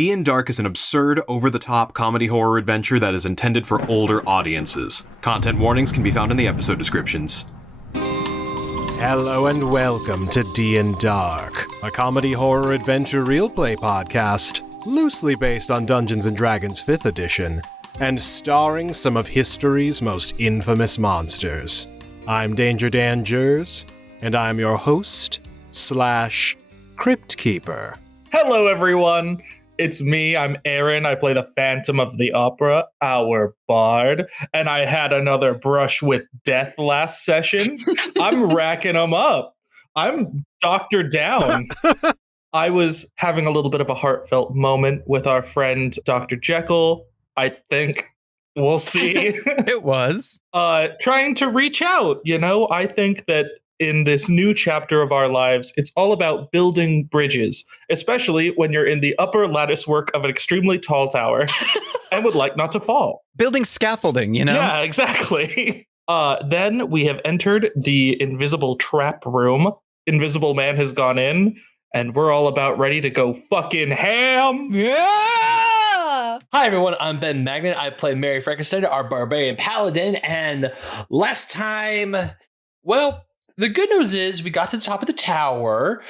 D&Dark is an absurd, over-the-top comedy horror adventure that is intended for older audiences. Content warnings can be found in the episode descriptions. Hello and welcome to D&Dark, a comedy horror adventure Realplay podcast, loosely based on Dungeons & Dragons 5th edition, and starring some of history's most infamous monsters. I'm Danger Dan Jerz, and I'm your host, / Crypt Keeper. Hello, everyone. It's me. I'm Aaron. I play the Phantom of the Opera, our bard. And I had another brush with death last session. I'm racking them up. I'm Dr. Down. I was having a little bit of a heartfelt moment with our friend, Dr. Jekyll. I think we'll see. It was. Trying to reach out, I think that in this new chapter of our lives, it's all about building bridges, especially when you're in the upper lattice work of an extremely tall tower and would like not to fall. Building scaffolding, Yeah, exactly. Then we have entered the invisible trap room. Invisible Man has gone in, and we're all about ready to go fucking ham. Yeah! Hi, everyone. I'm Ben Magnet. I play Mary Frankenstein, our barbarian paladin. And last time, well, the good news is we got to the top of the tower.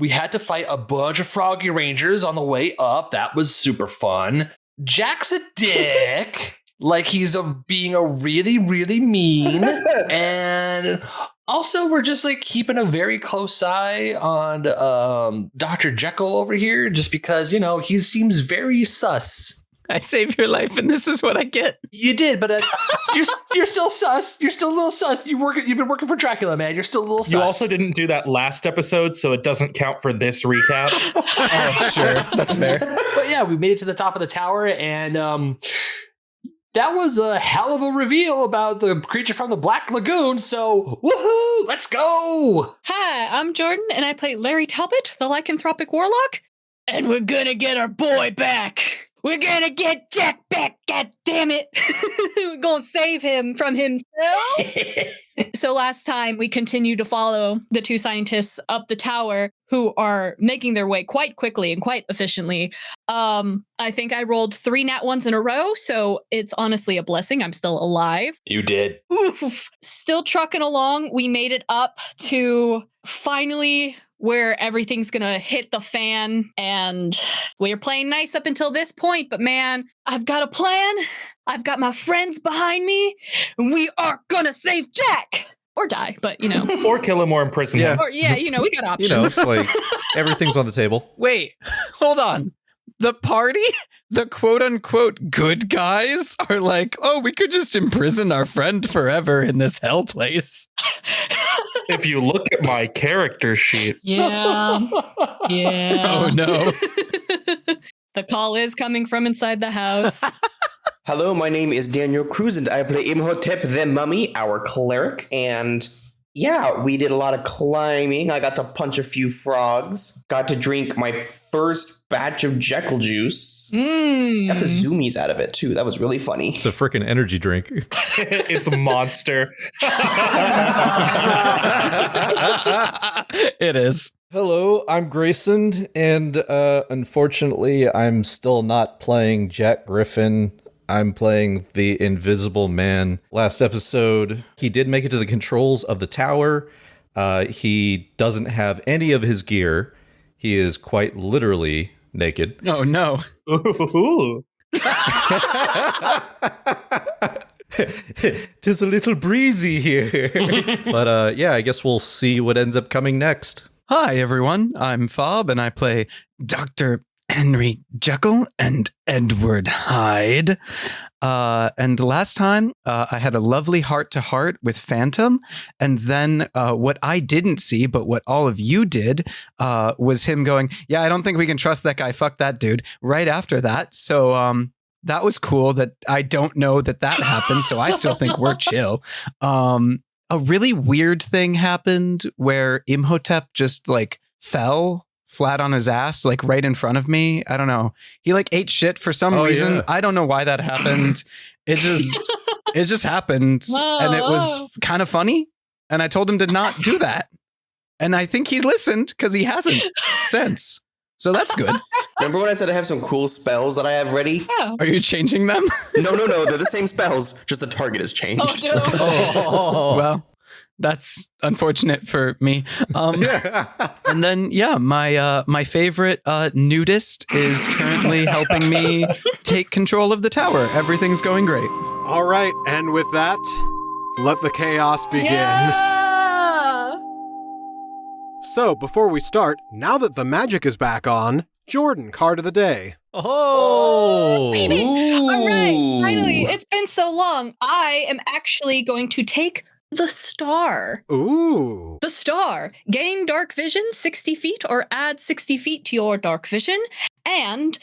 We had to fight a bunch of froggy rangers on the way up. That was super fun. Jack's a dick. Like he's being a really, really mean. And also we're just like keeping a very close eye on Dr. Jekyll over here just because, he seems very sus. I saved your life, and this is what I get. You did, but you're still sus. You're still a little sus. You've been working for Dracula, man. You're still a little sus. You also didn't do that last episode, so it doesn't count for this recap. Oh, sure. That's fair. But yeah, we made it to the top of the tower, and that was a hell of a reveal about the creature from the Black Lagoon. So, woohoo! Let's go! Hi, I'm Jordan, and I play Larry Talbot, the lycanthropic warlock. And we're gonna get our boy back. We're gonna get Jack back, god damn it. We're gonna save him from himself. So last time we continued to follow the two scientists up the tower who are making their way quite quickly and quite efficiently. I think I rolled 3 nat ones in a row, so it's honestly a blessing. I'm still alive. You did. Oof. Still trucking along. We made it up to finally where everything's gonna hit the fan, and we're playing nice up until this point, but man, I've got a plan. I've got my friends behind me, and we are gonna save Jack! Or die, but Or kill him or imprison him. Or, we got options. Like everything's on the table. Wait, hold on. The party, the quote-unquote good guys are like, oh, we could just imprison our friend forever in this hell place. If you look at my character sheet. Yeah. Oh, no. The call is coming from inside the house. Hello, my name is Daniel Cruz, and I play Imhotep the Mummy, our cleric. And yeah, we did a lot of climbing. I got to punch a few frogs. Got to drink my first batch of Jekyll juice. Got the zoomies out of it, too. That was really funny. It's a freaking energy drink. It's a monster. It is. Hello, I'm Grayson, and unfortunately, I'm still not playing Jack Griffin. I'm playing the Invisible Man. Last episode, he did make it to the controls of the tower. He doesn't have any of his gear. He is quite literally naked. Oh, no. Ooh. 'Tis a little breezy here. But yeah, I guess we'll see what ends up coming next. Hi, everyone. I'm Fob, and I play Dr. Henry Jekyll and Edward Hyde. And last time, I had a lovely heart-to-heart with Phantom, and then what I didn't see, but what all of you did, was him going, yeah, I don't think we can trust that guy, fuck that dude, right after that. So that was cool that I don't know that happened, so I still think we're chill. A really weird thing happened where Imhotep just fell flat on his ass, right in front of me. I don't know. He ate shit for some reason. Yeah. I don't know why that happened. It just happened. Whoa, and it was kind of funny. And I told him to not do that. And I think he's listened because he hasn't since. So that's good. Remember when I said I have some cool spells that I have ready? Yeah. Are you changing them? No, they're the same spells, just the target has changed. Oh, no. Well, that's unfortunate for me. And then, my favorite nudist is currently helping me take control of the tower. Everything's going great. All right, and with that, let the chaos begin. Yeah. So, before we start, now that the magic is back on, Jordan, card of the day. Oh! Baby. All right. Finally, it's been so long. I am actually going to take the star. Ooh. The star. Gain dark vision 60 feet or add 60 feet to your dark vision. And,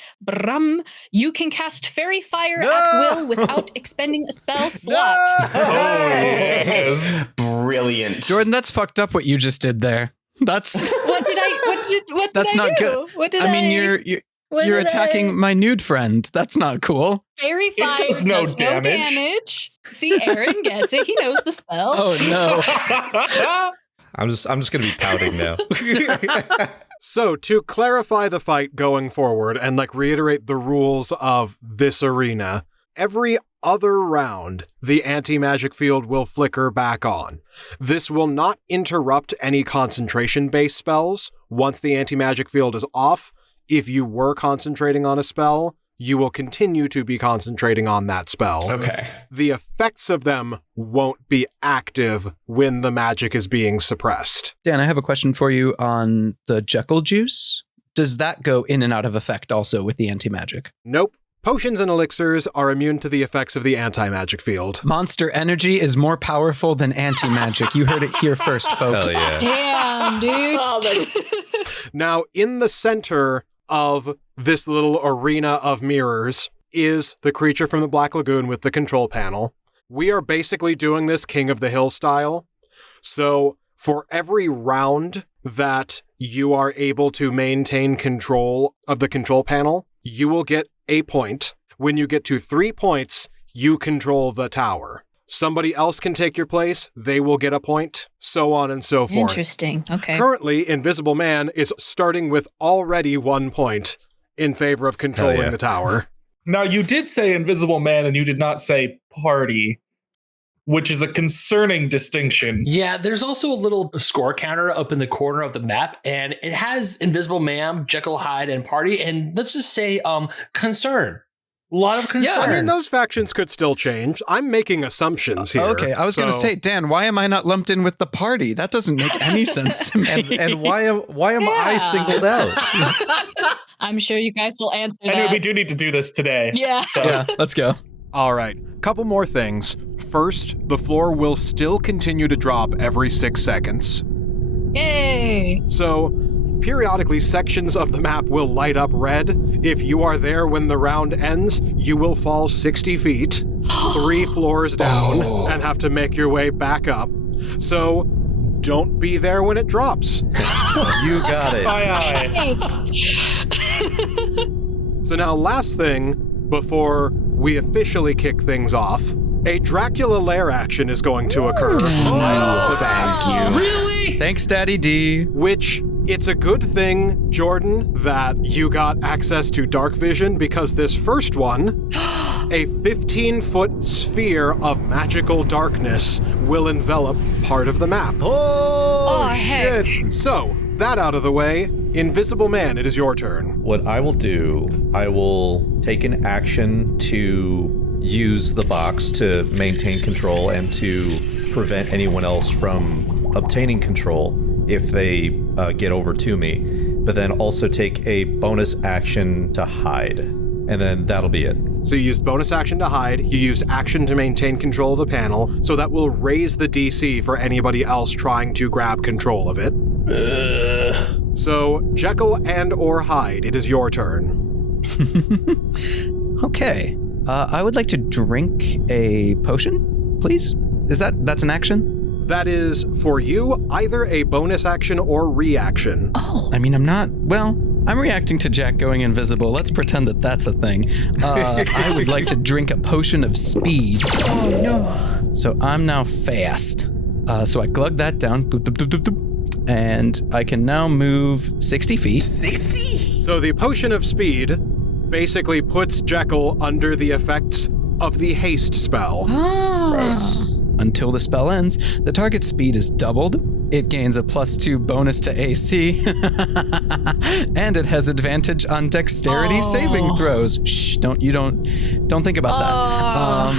you can cast fairy fire at will without expending a spell slot. Yes. Brilliant. Jordan, that's fucked up what you just did there. That's What did That's I not do? good. What did I mean, What you're did attacking my nude friend. That's not cool. Fairy fire It does no damage. See, Aaron gets it. He knows the spell. Oh no. I'm just gonna be pouting now. So, to clarify the fight going forward and reiterate the rules of this arena, every other round, the anti-magic field will flicker back on. This will not interrupt any concentration-based spells. Once the anti-magic field is off, if you were concentrating on a spell, you will continue to be concentrating on that spell. Okay. The effects of them won't be active when the magic is being suppressed. Dan, I have a question for you on the Jekyll juice. Does that go in and out of effect also with the anti-magic? Nope. Potions and elixirs are immune to the effects of the anti-magic field. Monster energy is more powerful than anti-magic. You heard it here first, folks. Hell yeah. Damn, dude. Now, in the center of this little arena of mirrors is the creature from the Black Lagoon with the control panel. We are basically doing this King of the Hill style. So for every round that you are able to maintain control of the control panel, you will get a point. When you get to 3 points, you control the tower. Somebody else can take your place, they will get a point, so on and so forth. Interesting. Okay. Currently, Invisible Man is starting with already 1 point in favor of controlling yeah. the tower. Now, you did say Invisible Man and you did not say party, which is a concerning distinction. Yeah, there's also a little score counter up in the corner of the map, and it has Invisible Man, Jekyll, Hyde, and Party, and let's just say concern. A lot of concern. Yeah, I mean, those factions could still change. I'm making assumptions here. Okay, I was going to say, Dan, why am I not lumped in with the party? That doesn't make any sense to me. And why am I singled out? I'm sure you guys will answer Anyway, that. we do need to do this today. Yeah. So. Yeah, let's go. All right, couple more things. First, the floor will still continue to drop every 6 seconds. Yay. So, periodically sections of the map will light up red. If you are there when the round ends, you will fall 60 feet, 3 floors down, and have to make your way back up. So, don't be there when it drops. You got it. Aye, aye. Thanks. So now, last thing, before we officially kick things off, a Dracula lair action is going to occur. Thank you. Really? Thanks, Daddy D. Which, it's a good thing, Jordan, that you got access to dark vision, because this first one, a 15-foot sphere of magical darkness will envelop part of the map. Oh, heck. shit! So, that out of the way, Invisible Man, it is your turn. What I will do, I will take an action to use the box to maintain control and to prevent anyone else from obtaining control if they get over to me, but then also take a bonus action to hide, and then that'll be it. So you used bonus action to hide, you used action to maintain control of the panel, so that will raise the DC for anybody else trying to grab control of it. So, Jekyll and or Hyde, it is your turn. Okay. I would like to drink a potion, please. That's an action? That is, for you, either a bonus action or reaction. Oh. I mean, I'm reacting to Jack going invisible. Let's pretend that that's a thing. I would like to drink a potion of speed. Oh, no. So I'm now fast. So I glug that down. Doop, doop, doop, doop, doop. And I can now move 60 feet. 60? So the potion of speed basically puts Jekyll under the effects of the haste spell. Gross. Until the spell ends, the target's speed is doubled. It gains a +2 bonus to AC, and it has advantage on dexterity saving throws. Shh! Don't think about that.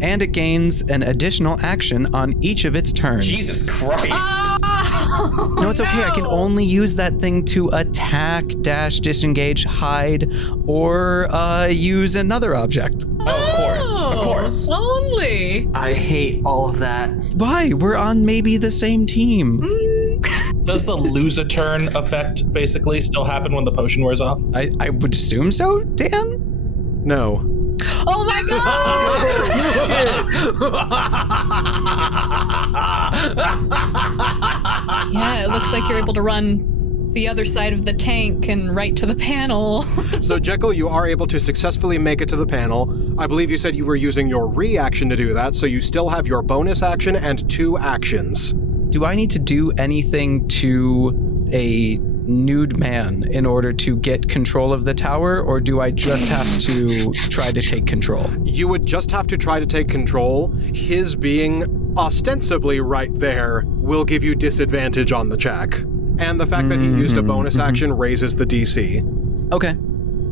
And it gains an additional action on each of its turns. Jesus Christ. No, it's okay. I can only use that thing to attack, dash, disengage, hide, or use another object. Oh, of course. Only. I hate all of that. Why? We're on maybe the same team. Does the lose a turn effect basically still happen when the potion wears off? I would assume so, Dan? No. Oh my god! Yeah, it looks like you're able to run the other side of the tank and right to the panel. So Jekyll, you are able to successfully make it to the panel. I believe you said you were using your reaction to do that, so you still have your bonus action and 2 actions. Do I need to do anything to a nude man in order to get control of the tower, or do I just have to try to take control? You would just have to try to take control. His being ostensibly right there will give you disadvantage on the check. And the fact that he used a bonus action raises the DC. Okay.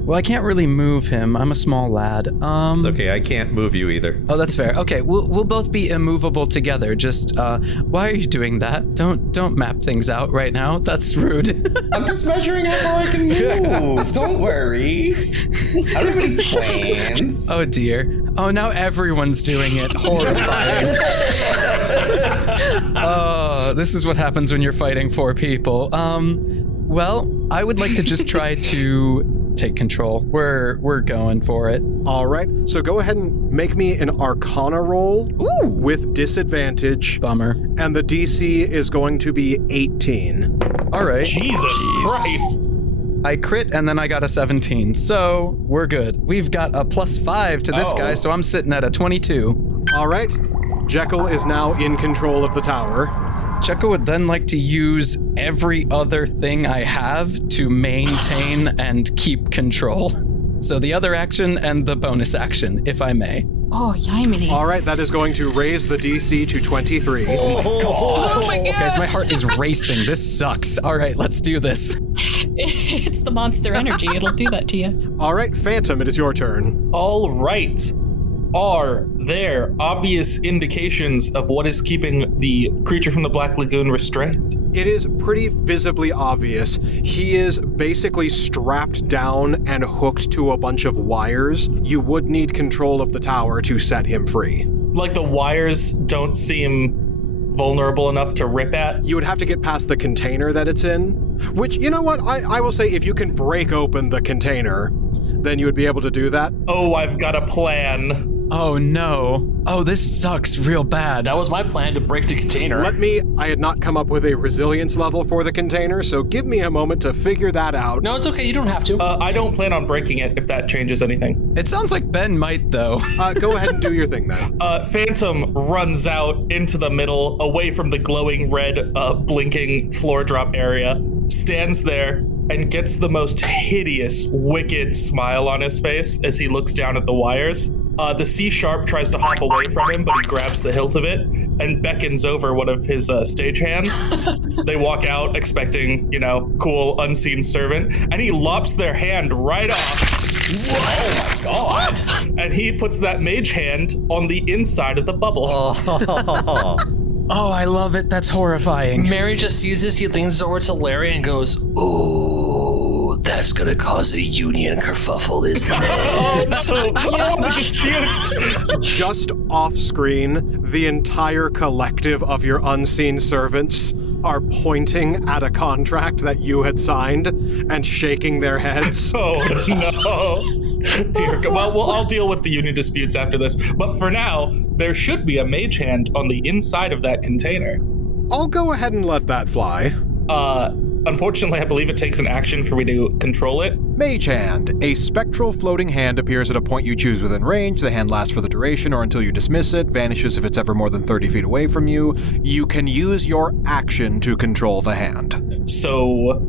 Well, I can't really move him. I'm a small lad. It's okay, I can't move you either. Oh, that's fair. Okay, we'll both be immovable together. Just, why are you doing that? Don't map things out right now. That's rude. I'm just measuring how far I can move. Don't worry. I don't have any plans. Oh dear. Oh, now everyone's doing it. Horrifying. Oh, this is what happens when you're fighting 4 people. Well, I would like to just try to take control. We're going for it. All right, so go ahead and make me an Arcana roll with disadvantage. Bummer. And the DC is going to be 18. All right. Jesus Christ. I crit and then I got a 17, so we're good. We've got a +5 to this guy, so I'm sitting at a 22. All right, Jekyll is now in control of the tower. Jekyll would then like to use every other thing I have to maintain and keep control. So the other action and the bonus action, if I may. Oh, yiminy. All right, that is going to raise the DC to 23. Oh my god. Guys, my heart is racing. This sucks. All right, let's do this. It's the monster energy. It'll do that to you. All right, Phantom, it is your turn. All right. Are there obvious indications of what is keeping the creature from the Black Lagoon restrained? It is pretty visibly obvious. He is basically strapped down and hooked to a bunch of wires. You would need control of the tower to set him free. Like the wires don't seem vulnerable enough to rip at? You would have to get past the container that it's in, which, you know what, I will say if you can break open the container, then you would be able to do that. Oh, I've got a plan. Oh no. Oh, this sucks real bad. That was my plan, to break the container. I had not come up with a resilience level for the container, so give me a moment to figure that out. No, it's okay. You don't have to. I don't plan on breaking it if that changes anything. It sounds like Ben might, though. Go ahead and do your thing then. Phantom runs out into the middle, away from the glowing red, blinking floor drop area, stands there, and gets the most hideous, wicked smile on his face as he looks down at the wires. The C-sharp tries to hop away from him, but he grabs the hilt of it and beckons over one of his stagehands. They walk out expecting, cool unseen servant, and he lops their hand right off. Oh my god. And he puts that mage hand on the inside of the bubble. Oh, I love it. That's horrifying. Mary just sees this. He leans over to Larry and goes, "Ooh, that's gonna cause a union kerfuffle, isn't it?" Oh no! The disputes. Just off screen, the entire collective of your unseen servants are pointing at a contract that you had signed and shaking their heads. Oh no! Dear God. Well, I'll deal with the union disputes after this. But for now, there should be a mage hand on the inside of that container. I'll go ahead and let that fly. Unfortunately, I believe it takes an action for me to control it. Mage Hand. A spectral floating hand appears at a point you choose within range. The hand lasts for the duration or until you dismiss it, vanishes if it's ever more than 30 feet away from you. You can use your action to control the hand. So,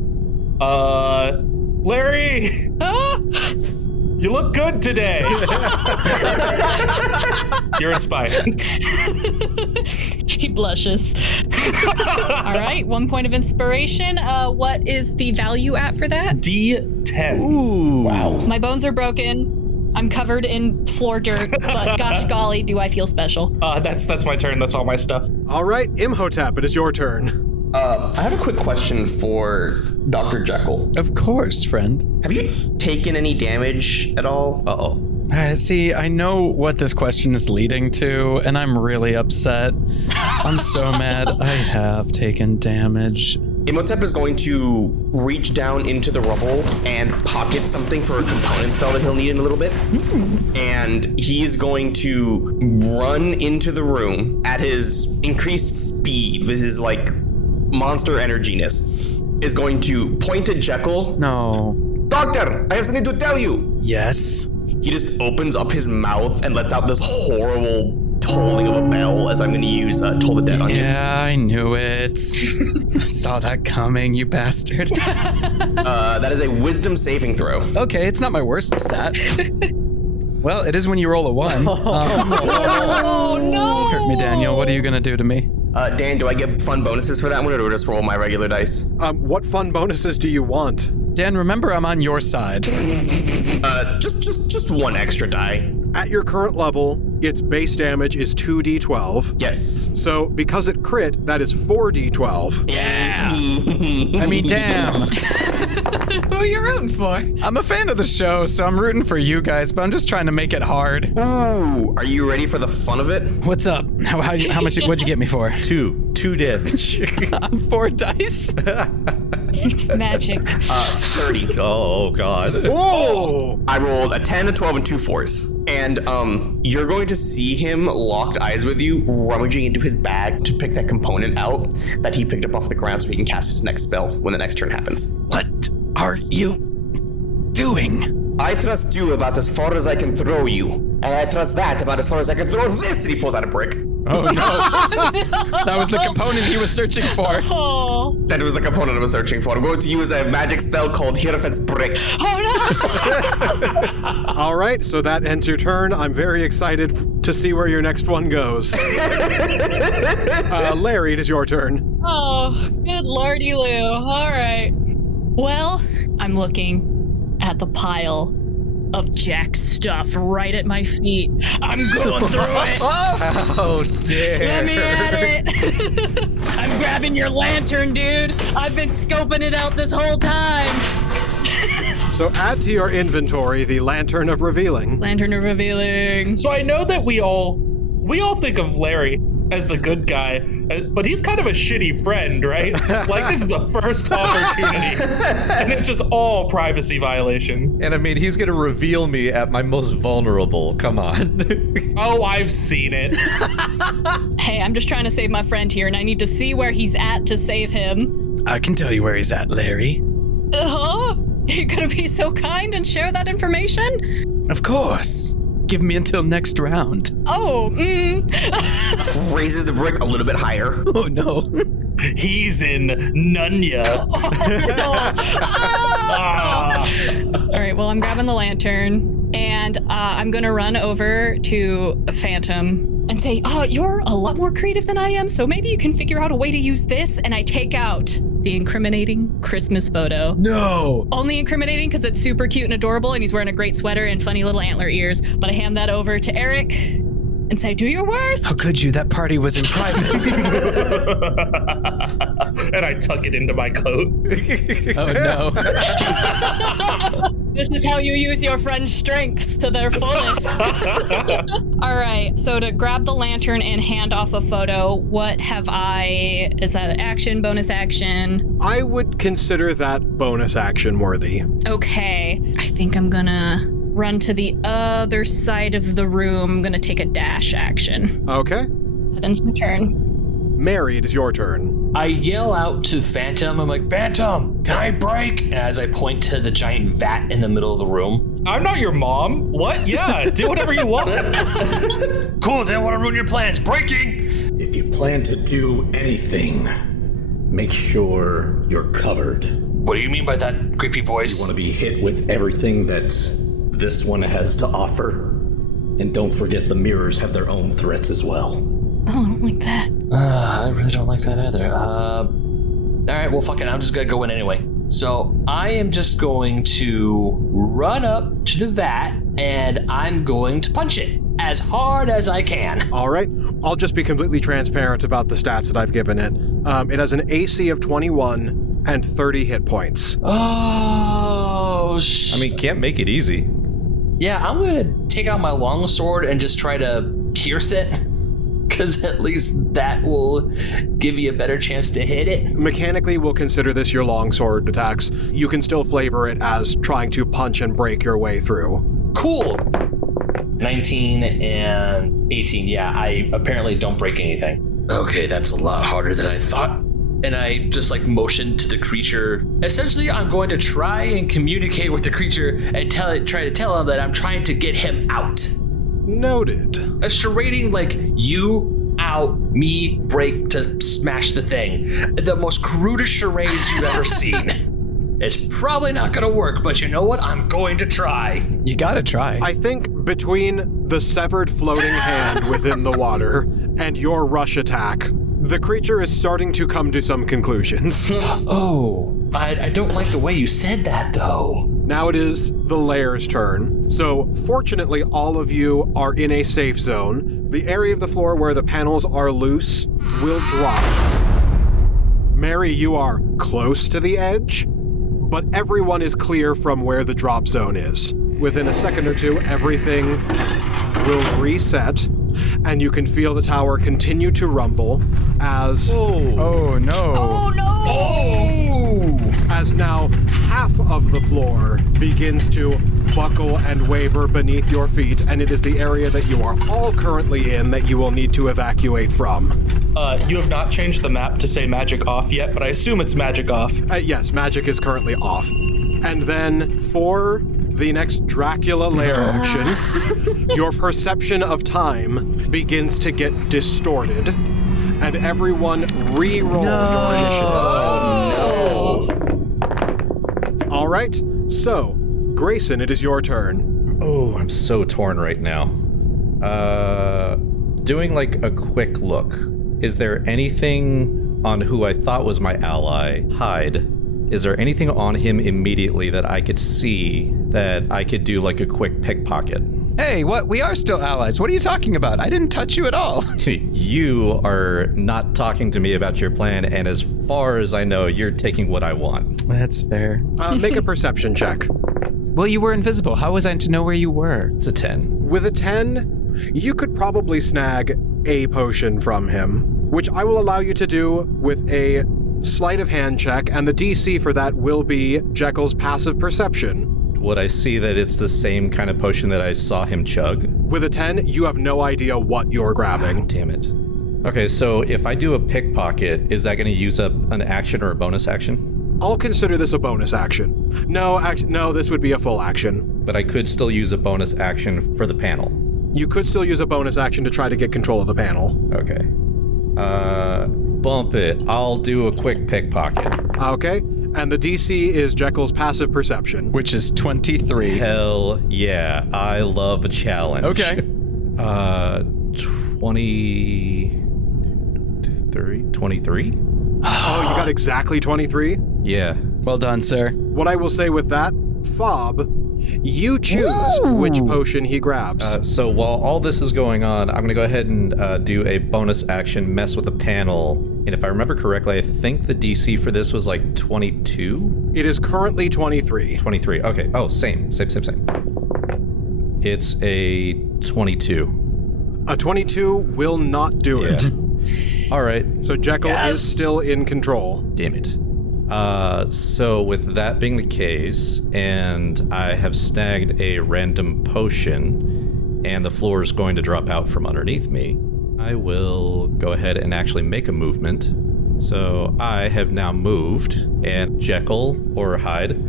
Larry, you look good today. You're inspired. He blushes. All right, 1 point of inspiration. What is the value at for that? D10. Ooh. Wow. My bones are broken. I'm covered in floor dirt, but gosh golly, do I feel special. That's my turn. That's all my stuff. All right, Imhotep, it is your turn. I have a quick question for Dr. Jekyll. Of course, friend. Have you taken any damage at all? Uh-oh. See, I know what this question is leading to, and I'm really upset. I'm so mad. I have taken damage. Imhotep is going to reach down into the rubble and pocket something for a component spell that he'll need in a little bit. And he's going to run into the room at his increased speed with his, monster energiness. Is going to point at Jekyll. No. Doctor, I have something to tell you. Yes. He just opens up his mouth and lets out this horrible tolling of a bell, as I'm going to use Toll the Dead on you. Yeah, I knew it. Saw that coming, you bastard. That is a wisdom saving throw. Okay, it's not my worst stat. Well, it is when you roll a 1. Oh, no! Hurt me, Daniel. What are you going to do to me? Dan, do I get fun bonuses for that one, or do I just roll my regular dice? What fun bonuses do you want? Dan, remember I'm on your side. Just one extra die. At your current level, its base damage is 2d12. Yes. So, because it crit, that is 4d12. Yeah. I mean, damn. Who are you rooting for? I'm a fan of the show, so I'm rooting for you guys, but I'm just trying to make it hard. Ooh, are you ready for the fun of it? What's up? How much? What'd you get me for? 2 damage. On 4 dice? It's magic. 30. Oh, God. Whoa! I rolled a 10, a 12, and 2 4s. And you're going to see him locked eyes with you, rummaging into his bag to pick that component out that he picked up off the ground so he can cast his next spell when the next turn happens. What are you doing? I trust you about as far as I can throw you. And I trust that about as far as I can throw this. And he pulls out a brick. Oh, no. That was the component he was searching for. Oh. That was the component I was searching for. I'm going to use a magic spell called Hierophant's Brick. Oh, no! All right, so that ends your turn. I'm very excited to see where your next one goes. Larry, it is your turn. Oh, good lordy Lou. All right. Well, I'm looking at the pile of Jack's stuff right at my feet. I'm going through it. How dare. Let me at it. I'm grabbing your lantern, dude. I've been scoping it out this whole time. So add to your inventory the Lantern of Revealing. Lantern of Revealing. So I know that we all think of Larry as the good guy, but he's kind of a shitty friend, right? Like, this is the first opportunity, and it's just all privacy violation. And I mean, he's gonna reveal me at my most vulnerable. Come on. Oh, I've seen it. Hey, I'm just trying to save my friend here, and I need to see where he's at to save him. I can tell you where he's at, Larry. Uh-huh. You gonna be so kind and share that information? Of course. Give me until next round. Oh, Raises the brick a little bit higher. Oh, no. He's in Nunya. All right, well, I'm grabbing the lantern, and I'm gonna run over to Phantom and say, oh, you're a lot more creative than I am, so maybe you can figure out a way to use this. And I take out the incriminating Christmas photo. No. Only incriminating because it's super cute and adorable, and he's wearing a great sweater and funny little antler ears. But I hand that over to Erik and say, do your worst. How could you? That party was in private. And I tuck it into my coat. Oh, no. This is how you use your friend's strengths to their fullest. All right, so to grab the lantern and hand off a photo, what have I, is that an action, bonus action? I would consider that bonus action worthy. Okay, I think I'm gonna run to the other side of the room. I'm gonna take a dash action. Okay. That ends my turn. Mary, it is your turn. I yell out to Phantom. I'm like, Phantom, can I break? And as I point to the giant vat in the middle of the room. I'm not your mom. What? Yeah, do whatever you want. Cool, didn't want to ruin your plans. Breaking! If you plan to do anything, make sure you're covered. What do you mean by that creepy voice? You want to be hit with everything that this one has to offer. And don't forget the mirrors have their own threats as well. Oh, I don't like that. I really don't like that either. Alright, well, fuck it. I'm just gonna go in anyway. So I am just going to run up to the vat and I'm going to punch it as hard as I can. All right. I'll just be completely transparent about the stats that I've given it. It has an AC of 21 and 30 hit points. Oh, I mean, can't make it easy. Yeah, I'm gonna take out my longsword and just try to pierce it. Because at least that will give you a better chance to hit it. Mechanically, we'll consider this your longsword attacks. You can still flavor it as trying to punch and break your way through. Cool. 19 and 18. Yeah, I apparently don't break anything. Okay, that's a lot harder than I thought. And I just motion to the creature. Essentially, I'm going to try and communicate with the creature and try to tell him that I'm trying to get him out. Noted. A charading you out, me break to smash the thing. The most crudest charades you've ever seen. It's probably not gonna work, but you know what? I'm going to try. You gotta try. I think between the severed floating hand within the water and your rush attack, the creature is starting to come to some conclusions. Oh, I don't like the way you said that, though. Now it is the Lair's turn. So fortunately, all of you are in a safe zone. The area of the floor where the panels are loose will drop. Mary, you are close to the edge, but everyone is clear from where the drop zone is. Within a second or two, everything will reset, and you can feel the tower continue to rumble as... Oh, no. Oh, no! Oh! As now half of the floor begins to buckle and waver beneath your feet, and it is the area that you are all currently in that you will need to evacuate from. You have not changed the map to say magic off yet, but I assume it's magic off. Yes, magic is currently off. And then for the next Dracula Lair action, your perception of time begins to get distorted, and everyone re-roll your initiative. Oh, no. All right, so Grayson, it is your turn. Oh, I'm so torn right now. Doing a quick look. Is there anything on who I thought was my ally, Hyde? Is there anything on him immediately that I could see that I could do a quick pickpocket? Hey, what? We are still allies. What are you talking about? I didn't touch you at all. You are not talking to me about your plan, and as far as I know, you're taking what I want. That's fair. Make a perception check. Well, you were invisible. How was I to know where you were? It's a 10. With a 10, you could probably snag a potion from him, which I will allow you to do with a sleight of hand check, and the DC for that will be Jekyll's passive perception. Would I see that it's the same kind of potion that I saw him chug? With a 10, you have no idea what you're grabbing. Damn it. Okay, so if I do a pickpocket, is that going to use up an action or a bonus action? I'll consider this a bonus action. No, this would be a full action. But I could still use a bonus action for the panel. You could still use a bonus action to try to get control of the panel. Okay. Bump it. I'll do a quick pickpocket. Okay. And the DC is Jekyll's passive perception. Which is 23. Hell yeah. I love a challenge. Okay. 23? Oh, you got exactly 23? Yeah. Well done, sir. What I will say with that, Fob, you choose which potion he grabs. So while all this is going on, I'm going to go ahead and do a bonus action, mess with the panel. And if I remember correctly, I think the DC for this was 22? It is currently 23. 23, okay. Oh, same. It's a 22. A 22 will not do it. All right. So Jekyll is still in control. Damn it. So with that being the case, and I have snagged a random potion, and the floor is going to drop out from underneath me, I will go ahead and actually make a movement. So I have now moved, and Jekyll or Hyde,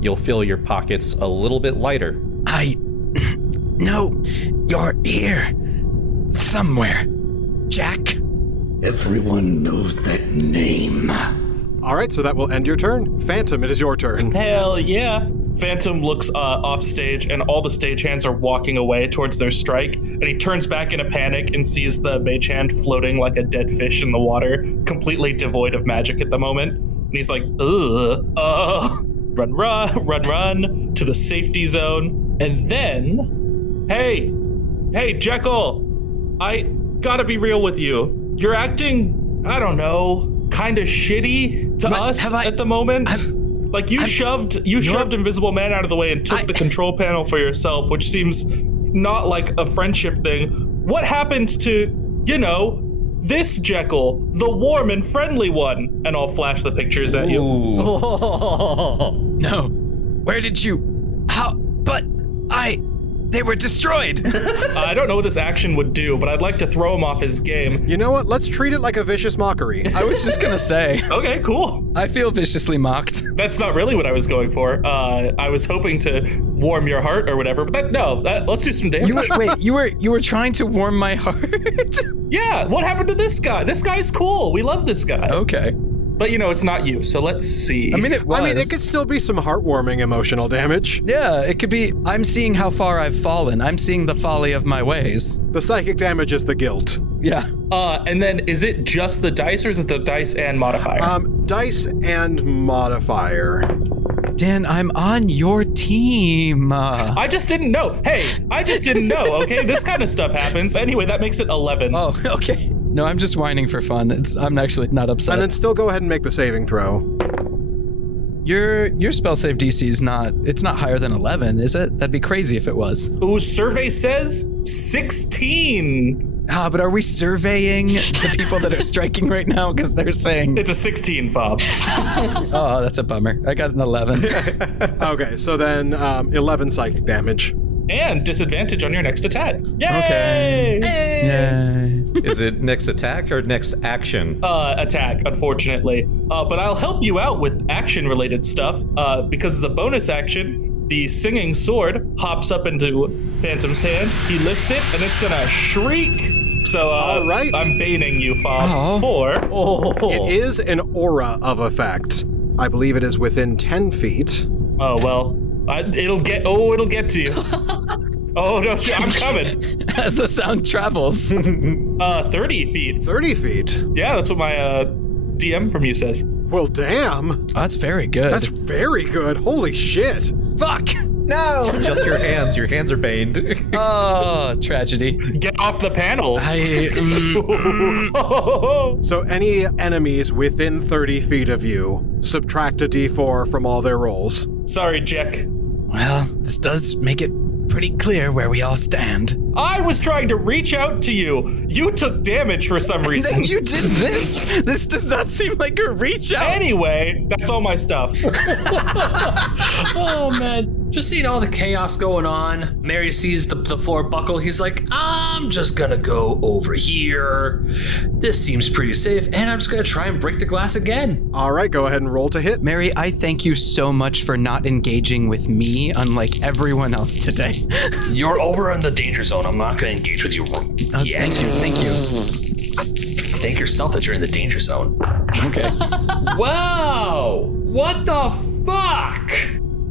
you'll feel your pockets a little bit lighter. I know you're here somewhere, Jack. Everyone knows that name. All right, so that will end your turn. Phantom, it is your turn. Hell yeah. Phantom looks off stage, and all the stagehands are walking away towards their strike, and he turns back in a panic and sees the magehand floating like a dead fish in the water, completely devoid of magic at the moment. And he's like, run to the safety zone. And then, hey, Jekyll, I gotta be real with you. You're acting, I don't know, kind of shitty to us at the moment. Like you shoved Invisible Man out of the way and took the control panel for yourself, which seems not like a friendship thing. What happened to, this Jekyll, the warm and friendly one? And I'll flash the pictures at you. No. Where did you? How? But they were destroyed. I don't know what this action would do, but I'd like to throw him off his game. You know what? Let's treat it like a vicious mockery. I was just gonna say. Okay, cool. I feel viciously mocked. That's not really what I was going for. I was hoping to warm your heart or whatever, but let's do some damage. You were trying to warm my heart? Yeah, what happened to this guy? This guy's cool. We love this guy. Okay. But it's not you, so let's see. I mean, it could still be some heartwarming emotional damage. Yeah, it could be. I'm seeing how far I've fallen. I'm seeing the folly of my ways. The psychic damage is the guilt. Yeah. And then is it just the dice, or is it the dice and modifier? Dice and modifier. Dan, I'm on your team. I just didn't know. Hey, I just didn't know, okay? This kind of stuff happens. Anyway, that makes it 11. Oh, okay. No, I'm just whining for fun. I'm actually not upset. And then still go ahead and make the saving throw. Your spell save DC is not higher than 11, is it? That'd be crazy if it was. Ooh, survey says 16. But are we surveying the people that are striking right now? Because they're saying... It's a 16, Fob. Oh, that's a bummer. I got an 11. Okay, so then 11 psychic damage. And disadvantage on your next attack. Yay! Okay. Hey. Yay. Is it next attack or next action? Attack, unfortunately. But I'll help you out with action-related stuff. Because as a bonus action, the singing sword hops up into Phantom's hand. He lifts it, and it's gonna shriek. So, all right. I'm baning you, Fob, for... It is an aura of effect. I believe it is within 10 feet. Oh, well, it'll get to you. Oh, no, I'm coming. As the sound travels. 30 feet. 30 feet? Yeah, that's what my DM from you says. Well, damn. That's very good. That's very good. Holy shit. Fuck! No! Just your hands. Your hands are baned. Oh, tragedy. Get off the panel. So any enemies within 30 feet of you, subtract a d4 from all their rolls. Sorry, Jack. Well, this does make it pretty clear where we all stand. I was trying to reach out to you. You took damage for some reason. And then you did this? This does not seem like a reach out. Anyway, that's all my stuff. Oh, man. Just seeing all the chaos going on. Mary sees the floor buckle. He's like, I'm just gonna go over here. This seems pretty safe, and I'm just gonna try and break the glass again. All right, go ahead and roll to hit. Mary, I thank you so much for not engaging with me, unlike everyone else today. You're over in the danger zone. I'm not gonna engage with you yet. Thank you. Thank yourself that you're in the danger zone. Okay. Wow! What the fuck?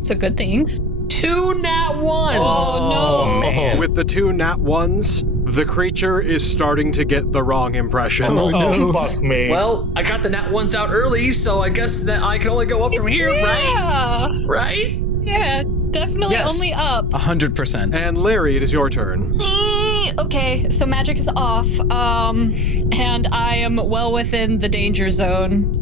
So good things. 2 nat 1s. Oh, no. Man. With the 2 nat 1s, the creature is starting to get the wrong impression. Oh, fuck me. Well, I got the nat 1s out early, so I guess that I can only go up from here, right? Right? Yeah, definitely Yes. only up. 100%. And Larry, it is your turn. Okay, so magic is off, and I am well within the danger zone.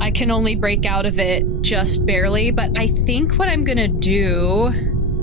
I can only break out of it just barely, but I think what I'm gonna do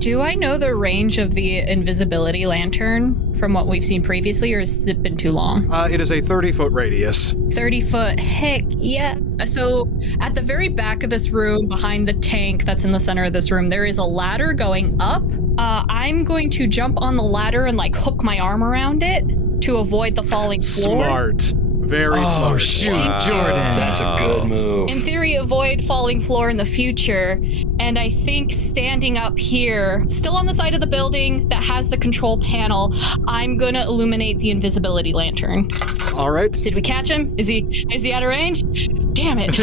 I know the range of the invisibility lantern from what we've seen previously, or has it been too long? It is a 30-foot radius. 30 foot, heck yeah. So at the very back of this room, behind the tank that's in the center of this room, there is a ladder going up. I'm going to jump on the ladder and like hook my arm around it to avoid the falling floor. Smart. Very smart. Oh, shoot, Jordan. That's a good move. In theory, avoid falling floor in the future. And I think standing up here, still on the side of the building that has the control panel, I'm gonna illuminate the invisibility lantern. All right. Did we catch him? Is he out of range? Damn it.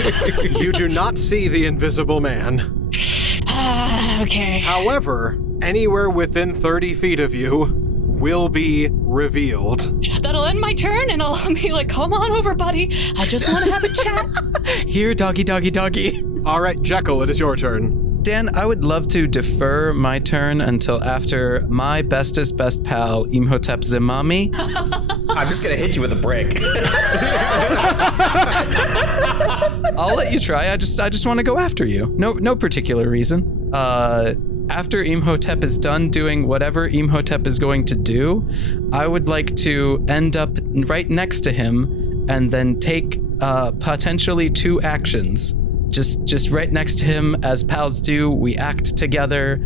You do not see the invisible man. Okay. However, anywhere within 30 feet of you will be revealed. That'll end my turn, and I'll be like, come on over, buddy. I just want to have a chat. Here, doggy, doggy, doggy. All right, Jekyll, it is your turn. Dan, I would love to defer my turn until after my bestest best pal, Imhotep Zimami. I'm just gonna hit you with a brick. I'll let you try. I just want to go after you. No particular reason. After Imhotep is done doing whatever Imhotep is going to do, I would like to end up right next to him and then take potentially 2 actions. Just right next to him, as pals do. We act together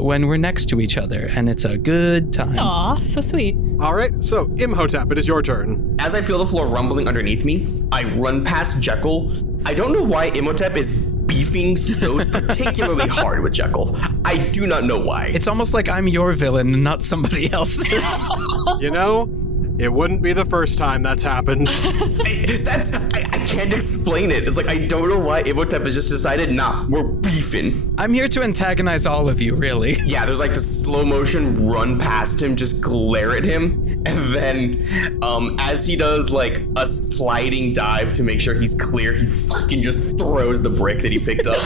when we're next to each other, and it's a good time. Aw, so sweet. All right, so Imhotep, it is your turn. As I feel the floor rumbling underneath me, I run past Jekyll. I don't know why Imhotep is beefing so particularly hard with Jekyll. I do not know why. It's almost like I'm your villain and not somebody else's. You know, it wouldn't be the first time that's happened. I can't explain it. It's like, I don't know why Imhotep has just decided, nah, we're beefing. I'm here to antagonize all of you, really. Yeah, there's like the slow motion run past him, just glare at him. And then as he does like a sliding dive to make sure he's clear, he fucking just throws the brick that he picked up.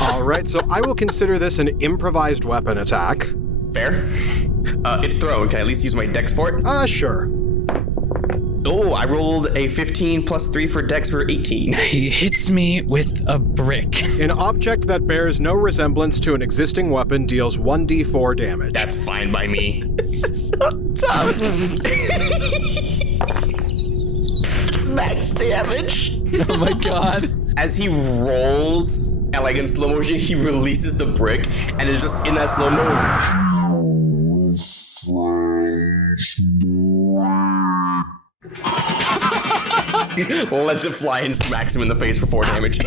All right, so I will consider this an improvised weapon attack. Fair. It's thrown. Can I at least use my dex for it? Sure. Oh, I rolled a 15 plus 3 for dex for 18. He hits me with a brick. An object that bears no resemblance to an existing weapon deals 1d4 damage. That's fine by me. This is so tough. It's max damage. Oh my god. As he rolls, and like in slow motion, he releases the brick, and it's just in that slow mo. Lets it fly and smacks him in the face for 4 damage.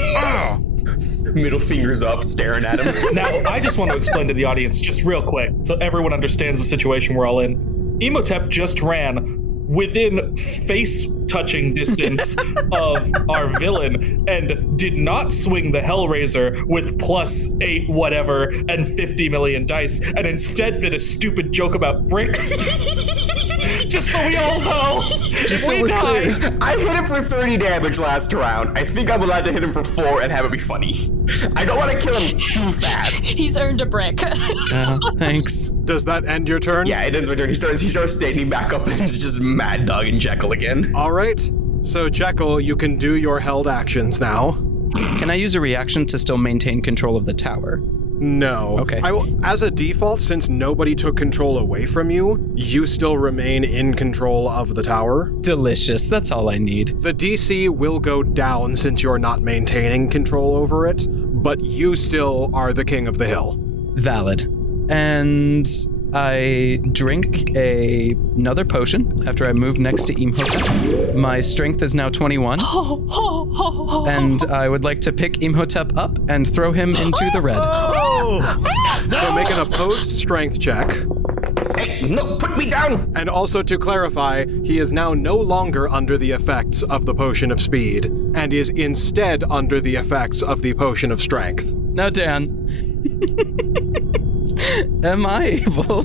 Middle fingers up, staring at him. Now, I just want to explain to the audience just real quick so everyone understands the situation we're all in. Imhotep just ran within face-touching distance of our villain and did not swing the Hellraiser with +8 whatever and 50 million dice, and instead did a stupid joke about bricks. Just so we all know, Just so we we're die. clear. I hit him for 30 damage last round. I think I'm allowed to hit him for 4 and have it be funny. I don't want to kill him too fast. He's earned a brick. Thanks. Does that end your turn? Yeah, it ends my turn. He starts standing back up and is just mad dogging Jekyll again. All right. So, Jekyll, you can do your held actions now. Can I use a reaction to still maintain control of the tower? No. Okay. I will, as a default, since nobody took control away from you, you still remain in control of the tower. Delicious. That's all I need. The DC will go down since you're not maintaining control over it, but you still are the king of the hill. Valid. And I drink another potion after I move next to Imhotep. My strength is now 21. And I would like to pick Imhotep up and throw him into the red. So make an opposed strength check. Hey, no, put me down! And also to clarify, he is now no longer under the effects of the potion of speed, and is instead under the effects of the potion of strength. Now, Dan, am I able,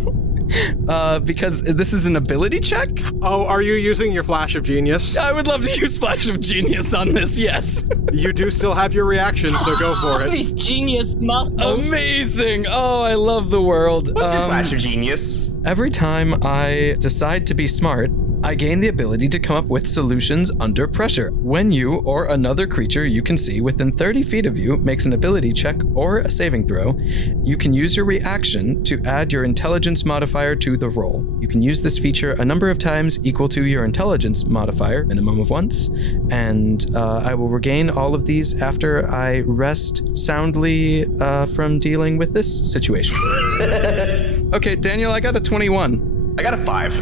because this is an ability check? Oh, are you using your Flash of Genius? I would love to use Flash of Genius on this, yes. You do still have your reaction, so go for it. These genius muscles. Amazing. Oh, I love the world. What's your flash of genius? Every time I decide to be smart, I gain the ability to come up with solutions under pressure. When you or another creature you can see within 30 feet of you makes an ability check or a saving throw, you can use your reaction to add your intelligence modifier to the roll. You can use this feature a number of times equal to your intelligence modifier, minimum of once, and I will regain all of these after I rest soundly from dealing with this situation. Okay, Daniel, I got a 21. I got a 5.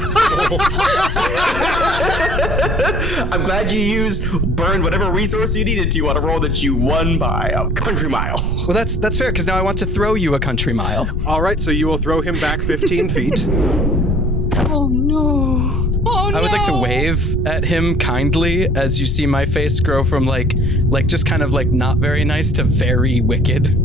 I'm glad you burned whatever resource you needed to on a roll that you won by a country mile. Well, that's fair, because now I want to throw you a country mile. All right, so you will throw him back 15 feet. Oh no. Oh no. I would like to wave at him kindly as you see my face grow from like just kind of like not very nice to very wicked.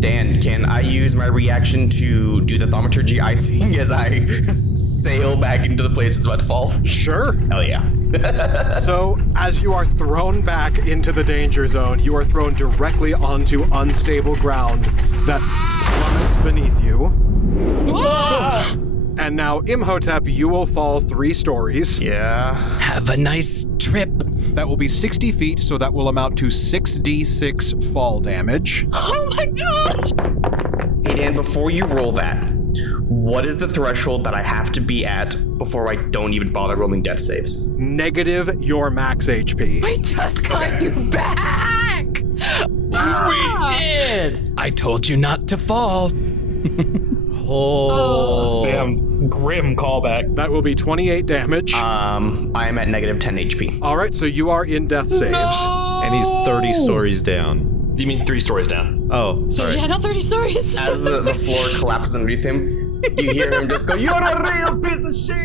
Dan, can I use my reaction to do the thaumaturgy eye thing as I sail back into the place it's about to fall? Sure. Hell yeah. So, as you are thrown back into the danger zone, you are thrown directly onto unstable ground that plummets beneath you. Ah! And now, Imhotep, you will fall 3 stories. Yeah. Have a nice trip. That will be 60 feet, so that will amount to 6d6 fall damage. Oh my god! Hey, Dan, before you roll that, what is the threshold that I have to be at before I don't even bother rolling death saves? Negative your max HP. We just got you back! We did! I told you not to fall. Oh. Damn, grim callback. That will be 28 damage. I am at negative 10 HP. All right, so you are in death saves. No! And he's 30 stories down. You mean 3 stories down? Oh, sorry. Yeah, not 30 stories. As the floor collapses underneath him, you hear him just go, "You're a real piece of shit!"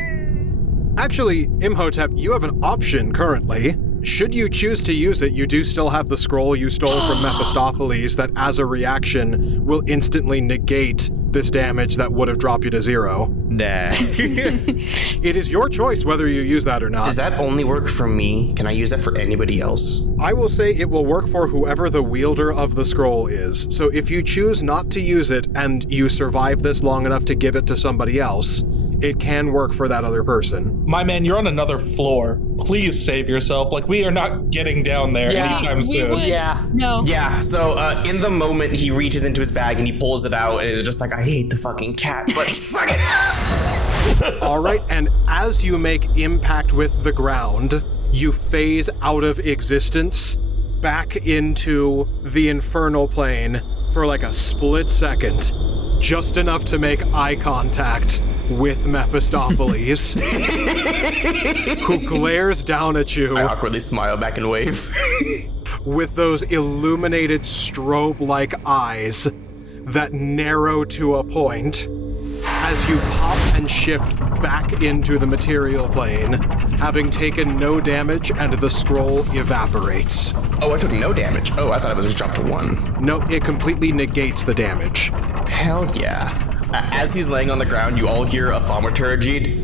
Actually, Imhotep, you have an option currently. Should you choose to use it, you do still have the scroll you stole from Mephistopheles that, as a reaction, will instantly negate this damage that would have dropped you to 0. Nah. It is your choice whether you use that or not. Does that only work for me? Can I use that for anybody else? I will say it will work for whoever the wielder of the scroll is. So if you choose not to use it and you survive this long enough to give it to somebody else, it can work for that other person. My man, you're on another floor. Please save yourself. Like, we are not getting down there anytime soon. would. Yeah. No. Yeah, so in the moment, he reaches into his bag and he pulls it out, and it's just like, I hate the fucking cat, but fuck it! All right, and as you make impact with the ground, you phase out of existence back into the infernal plane for like a split second, just enough to make eye contact with Mephistopheles, who glares down at you I awkwardly smile back and wave. with those illuminated strobe-like eyes that narrow to a point as you pop and shift back into the material plane, having taken no damage, and the scroll evaporates. Oh, I took no damage. Oh, I thought it was just dropped to 1. No, it completely negates the damage. Hell yeah. As he's laying on the ground, you all hear a thaumaturgy.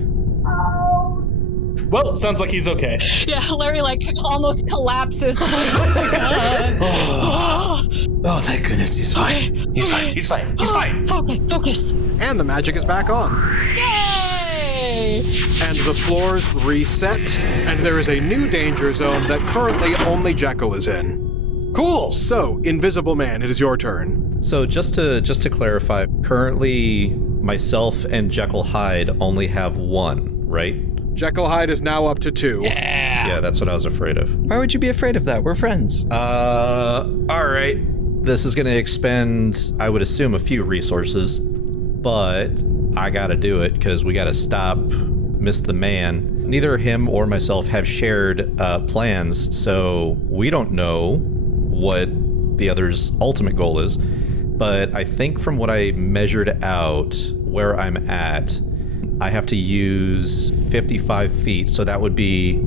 Well, sounds like he's okay. Yeah, Larry like almost collapses. Like, oh my god. Oh, thank goodness, he's fine. He's fine. He's fine. He's fine. Focus. And the magic is back on. Yay! And the floors reset, and there is a new danger zone that currently only Jekyll is in. Cool. So, Invisible Man, it is your turn. So just to clarify, currently myself and Jekyll Hyde only have 1, right? Jekyll Hyde is now up to 2. Yeah, that's what I was afraid of. Why would you be afraid of that? We're friends. All right. This is going to expend, I would assume, a few resources, but I got to do it because we got to stop Miss the Man. Neither him or myself have shared plans, so we don't know what the other's ultimate goal is. But I think from what I measured out where I'm at, I have to use 55 feet, so that would be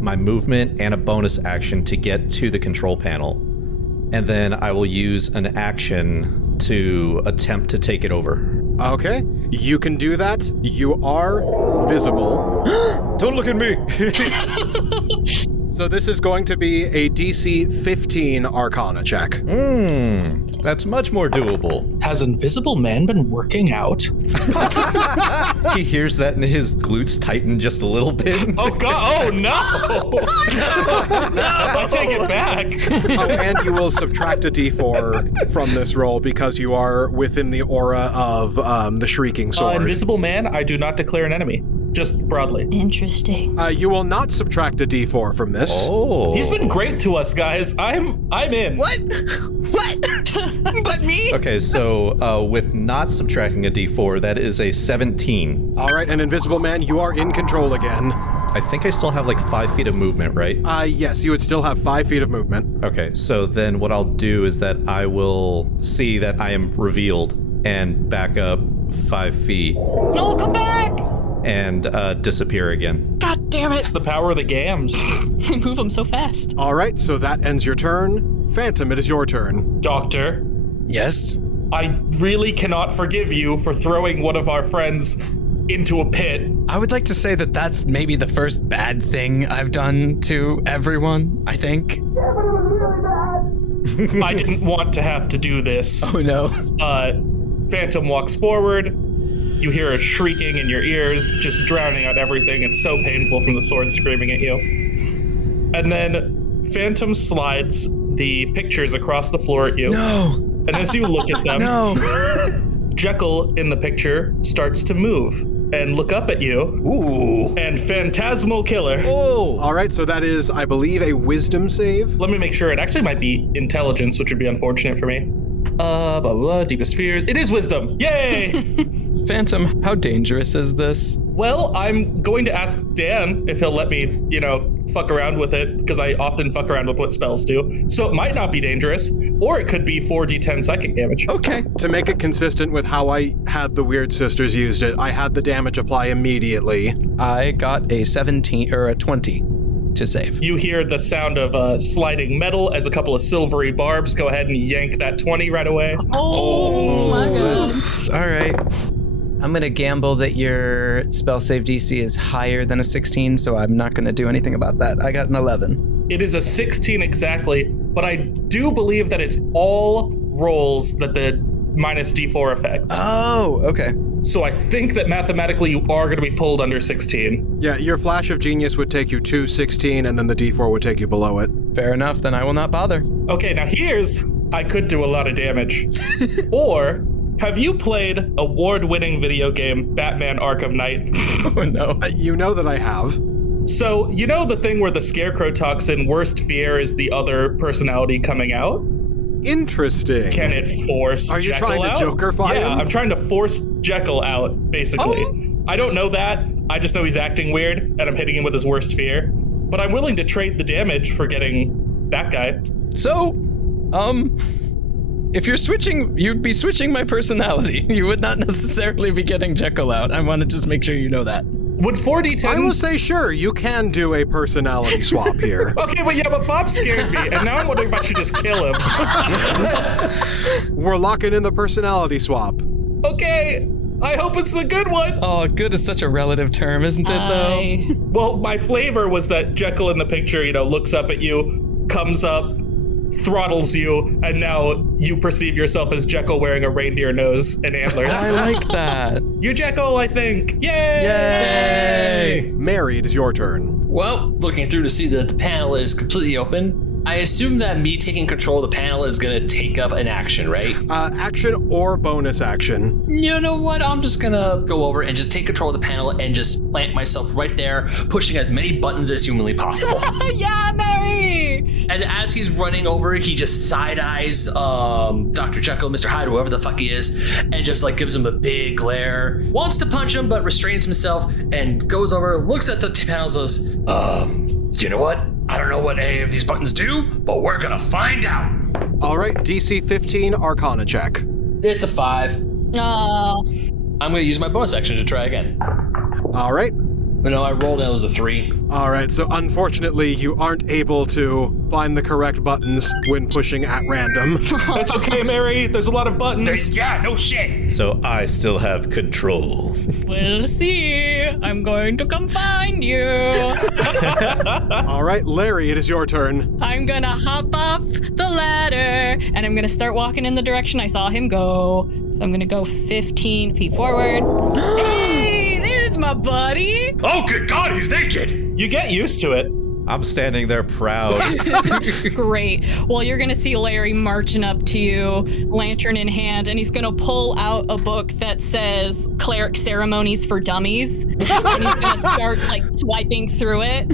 my movement and a bonus action to get to the control panel. And then I will use an action to attempt to take it over. Okay, you can do that. You are visible. Don't look at me! So this is going to be a DC 15 Arcana check. That's much more doable. Has Invisible Man been working out? He hears that and his glutes tighten just a little bit. Oh god! Oh no! I take it back. Oh, and you will subtract a D4 from this roll because you are within the aura of the Shrieking Sword. Invisible Man, I do not declare an enemy. just broadly. Interesting. You will not subtract a d4 from this. Oh. He's been great to us, guys. I'm in. What? But me? Okay, so with not subtracting a d4, that is a 17. All right, and Invisible Man, you are in control again. I think I still have like 5 feet of movement, right? Yes, you would still have 5 feet of movement. Okay, so then what I'll do is that I will see that I am revealed and back up 5 feet No, come back! and disappear again. God damn it. It's the power of the gams. I move them so fast. All right, so that ends your turn. Phantom, it is your turn. Doctor, Yes. I really cannot forgive you for throwing one of our friends into a pit. I would like to say that that's maybe the first bad thing I've done to everyone, I think. I didn't want to have to do this. Oh no. Phantom walks forward. You hear a shrieking in your ears, just drowning out everything. It's so painful from the sword screaming at you. And then Phantom slides the pictures across the floor at you. No. And as you look at them, No. Jekyll in the picture starts to move and look up at you. Ooh. And Phantasmal Killer. Oh! All right, so that is, I believe, a wisdom save. Let me make sure. It actually might be intelligence, which would be unfortunate for me. Blah, blah, blah, deepest fear. It is wisdom. Yay! Phantom, how dangerous is this? Well, I'm going to ask Dan if he'll let me, fuck around with it, because I often fuck around with what spells do. So it might not be dangerous, or it could be 4d10 psychic damage. Okay. To make it consistent with how I had the Weird Sisters used it, I had the damage apply immediately. I got a 17 or a 20 to save. You hear the sound of sliding metal as a couple of silvery barbs go ahead and yank that 20 right away. Oh my god. All right. I'm going to gamble that your spell save DC is higher than a 16, so I'm not going to do anything about that. I got an 11. It is a 16 exactly, but I do believe that it's all rolls that the minus d4 affects. Oh, okay. So I think that mathematically you are going to be pulled under 16. Yeah, your Flash of Genius would take you to 16, and then the d4 would take you below it. Fair enough, then I will not bother. Okay, now I could do a lot of damage. Or, have you played award-winning video game Batman Arkham Knight? Oh no. You know that I have. So, you know the thing where the Scarecrow talks in worst fear is the other personality coming out? Interesting. Can it force Are you Jekyll trying to out? Joker-fy Yeah, him? I'm trying to force Jekyll out, basically. Oh. I don't know that. I just know he's acting weird, and I'm hitting him with his worst fear. But I'm willing to trade the damage for getting that guy. So, if you're switching, you'd be switching my personality. You would not necessarily be getting Jekyll out. I want to just make sure you know that. Would 4d10... I will say, sure, you can do a personality swap here. Okay, but Bob scared me, and now I'm wondering if I should just kill him. We're locking in the personality swap. Okay, I hope it's the good one. Oh, good is such a relative term, isn't it, though? Well, my flavor was that Jekyll in the picture, looks up at you, comes up, throttles you, and now you perceive yourself as Jekyll wearing a reindeer nose and antlers. I like that. You're Jekyll, I think. Yay! Yay! Mary, it is your turn. Well, looking through to see that the panel is completely open, I assume that me taking control of the panel is going to take up an action, right? Action or bonus action. You know what? I'm just going to go over and just take control of the panel and just plant myself right there, pushing as many buttons as humanly possible. Yeah, Mary! And as he's running over, he just side-eyes Dr. Jekyll, Mr. Hyde, whoever the fuck he is, and just gives him a big glare. Wants to punch him, but restrains himself and goes over, looks at the panels, says, you know what? I don't know what any of these buttons do, but we're gonna find out. All right, DC 15 Arcana check. It's a 5. Oh. I'm gonna use my bonus action to try again. All right. But no, I rolled and it was a 3. All right, so unfortunately, you aren't able to find the correct buttons when pushing at random. That's okay, Mary. There's a lot of buttons. Yeah, no shit. So I still have control. We'll see. I'm going to come find you. All right, Larry, it is your turn. I'm gonna hop off the ladder and I'm gonna start walking in the direction I saw him go. So I'm gonna go 15 feet forward. Hey, there's my buddy. Oh, good God, he's naked. You get used to it. I'm standing there proud. Great. Well, you're going to see Larry marching up to you, lantern in hand, and he's going to pull out a book that says Cleric Ceremonies for Dummies. And he's going to start like swiping through it.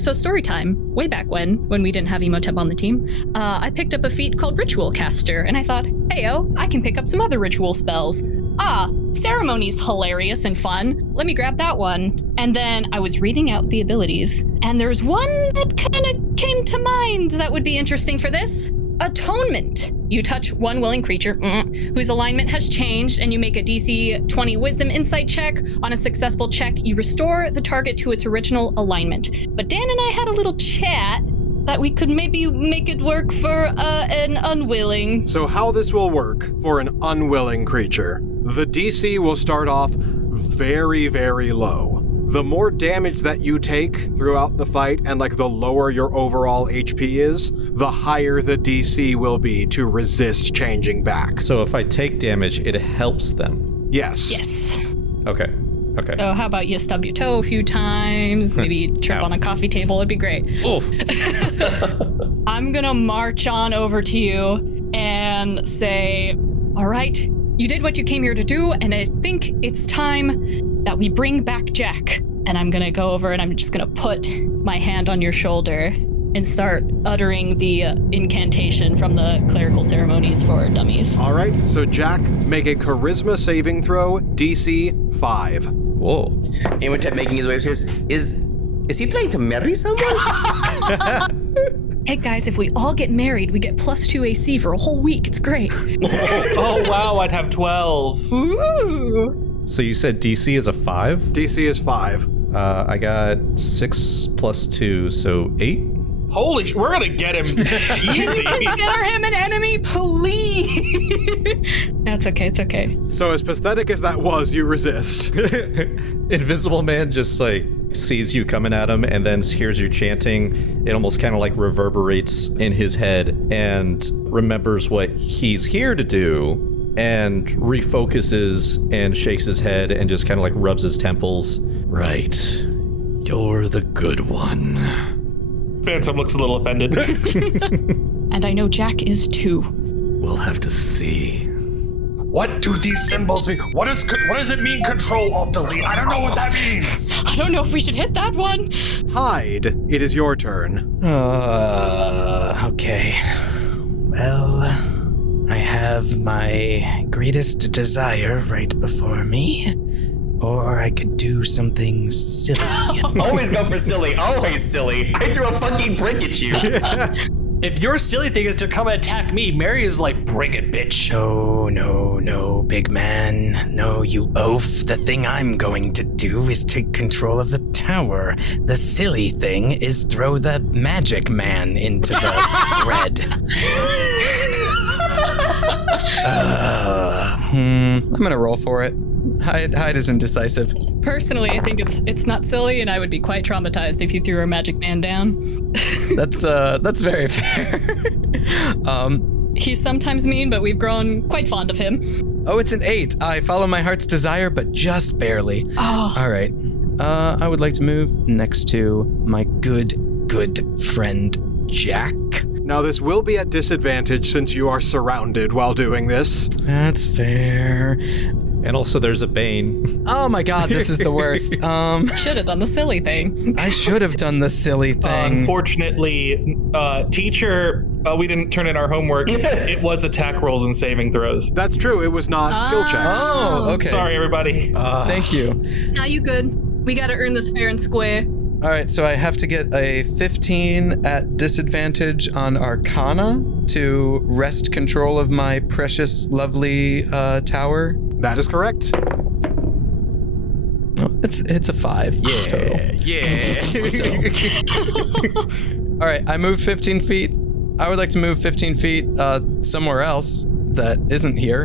So story time. Way back when we didn't have Imhotep on the team, I picked up a feat called Ritual Caster, and I thought, heyo, I can pick up some other ritual spells. Ceremony's hilarious and fun. Let me grab that one. And then I was reading out the abilities, and there's one that kind of came to mind that would be interesting for this. Atonement. You touch one willing creature whose alignment has changed, and you make a DC 20 Wisdom Insight check. On a successful check, you restore the target to its original alignment. But Dan and I had a little chat that we could maybe make it work for an unwilling. So how this will work for an unwilling creature. The DC will start off very, very low. The more damage that you take throughout the fight, and like the lower your overall HP is, the higher the DC will be to resist changing back. So if I take damage, it helps them. Yes. Yes. Okay. So how about you stub your toe a few times, maybe trip on a coffee table, it'd be great. Oof. I'm gonna march on over to you and say, all right, you did what you came here to do, and I think it's time that we bring back Jack. And I'm gonna go over and I'm just gonna put my hand on your shoulder and start uttering the incantation from the Clerical Ceremonies for Dummies. All right, so Jack, make a Charisma saving throw, DC 5. Whoa. Imhotep making his way upstairs. Is he trying to marry someone? Hey guys, if we all get married, we get +2 AC for a whole week. It's great. Oh wow, I'd have 12. Ooh. So you said DC is a 5? DC is 5. I got 6 plus 2, so 8. Holy, we're gonna get him easy. Consider him an enemy, please. That's okay, it's okay. So as pathetic as that was, you resist. Invisible Man just like sees you coming at him and then hears you chanting. It almost kind of like reverberates in his head and remembers what he's here to do and refocuses and shakes his head and just kind of like rubs his temples. Right. You're the good one. Phantom looks a little offended. And I know Jack is too. We'll have to see. What do these symbols mean? What does it mean, Control Alt Delete? I don't know what that means. I don't know if we should hit that one. Hyde, it is your turn. Okay. Well, I have my greatest desire right before me. Or I could do something silly. Always go for silly. Always silly. I threw a fucking brick at you. If your silly thing is to come and attack me, Mary is like, bring it, bitch. No, big man. No, you oaf. The thing I'm going to do is take control of the tower. The silly thing is throw the magic man into the red. I'm gonna roll for it. Hyde is indecisive. Personally, I think it's not silly, and I would be quite traumatized if you threw a magic man down. That's very fair. He's sometimes mean, but we've grown quite fond of him. Oh, it's an 8. I follow my heart's desire, but just barely. Oh. All right. I would like to move next to my good friend Jack. Now this will be at disadvantage since you are surrounded while doing this. That's fair. And also there's a Bane. Oh my god, this is the worst. Should have done the silly thing. I should have done the silly thing. Unfortunately, teacher, we didn't turn in our homework. It was attack rolls and saving throws. That's true, it was not skill checks. Oh, okay. Sorry, everybody. Thank you. Now you good. We gotta earn this fair and square. All right, so I have to get a 15 at disadvantage on Arcana to wrest control of my precious, lovely tower. That is correct. Oh, it's a 5. Yeah. So. All right, I moved 15 feet. I would like to move 15 feet somewhere else that isn't here,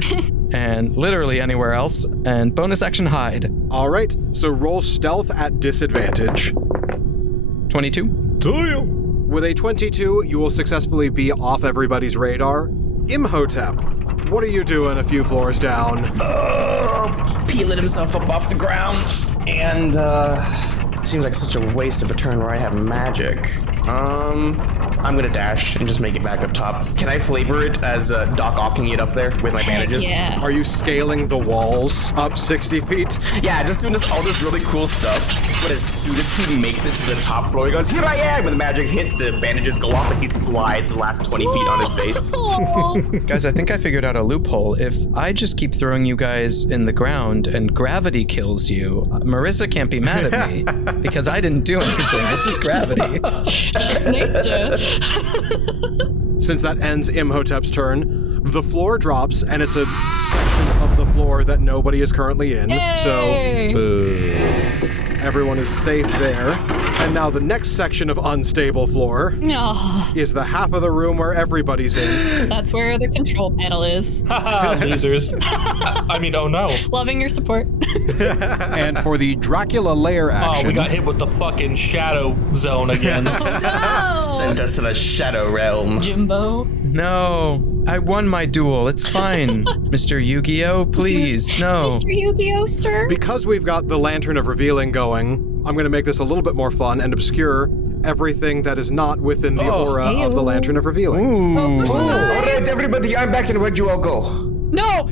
and literally anywhere else, and bonus action hide. All right, so roll stealth at disadvantage. 22. With a 22, you will successfully be off everybody's radar. Imhotep, what are you doing a few floors down? Peeling himself up off the ground and Seems like such a waste of a turn where I have magic. I'm gonna dash and just make it back up top. Can I flavor it as Doc Ocking it up there with my bandages? Yeah. Are you scaling the walls up 60 feet? Yeah, just doing all this really cool stuff. But as soon as he makes it to the top floor, he goes, "Here I am!" When the magic hits, the bandages go off and he slides the last 20 feet on his face. Guys, I think I figured out a loophole. If I just keep throwing you guys in the ground and gravity kills you, Marissa can't be mad at me because I didn't do anything. It's just gravity. Nature. Since that ends Imhotep's turn, the floor drops, and it's a section of the floor that nobody is currently in. Yay! So everyone is safe there. And now the next section of unstable floor No. is the half of the room where everybody's in. That's where the control panel is. Haha, losers. I mean, oh no. Loving your support. And for the Dracula lair action, Oh, we got hit with the fucking shadow zone again. No. Sent us to the shadow realm. Jimbo. No, I won my duel. It's fine. Mr. Yu-Gi-Oh, please, no. Mr. Yu-Gi-Oh, sir. because we've got the Lantern of Revealing going, I'm going to make this a little bit more fun and obscure everything that is not within the aura of the Lantern of Revealing. Oh, good. All right, everybody, I'm back, and where'd you all go? No.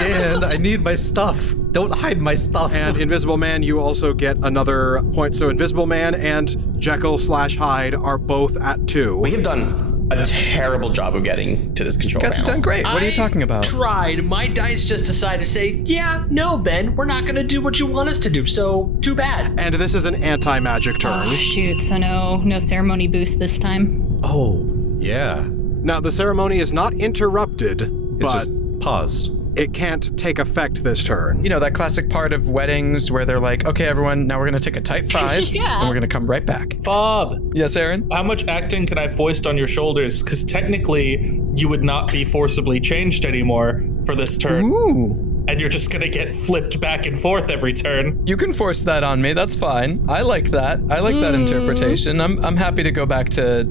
Dan, I need my stuff. Don't hide my stuff. And Invisible Man, you also get another point. So Invisible Man and Jekyll/Hyde are both at 2. We have done a terrible job of getting to this control You guys have panel. done great. What are you I talking about? Tried. My dice just decided to say, yeah, no, Ben, we're not going to do what you want us to do, so too bad. And this is an anti-magic turn. Oh, shoot. So no ceremony boost this time. Oh, yeah. Now, the ceremony is not interrupted, It's but just paused. it can't take effect this turn. You know, that classic part of weddings where they're like, okay, everyone, now we're going to take a type 5 Yeah. and we're going to come right back. Fob, Yes, Aaron? how much acting can I foist on your shoulders? Because technically, you would not be forcibly changed anymore for this turn. Ooh. And you're just gonna get flipped back and forth every turn. You can force that on me. That's fine. I like that. I like that interpretation. I'm happy to go back to,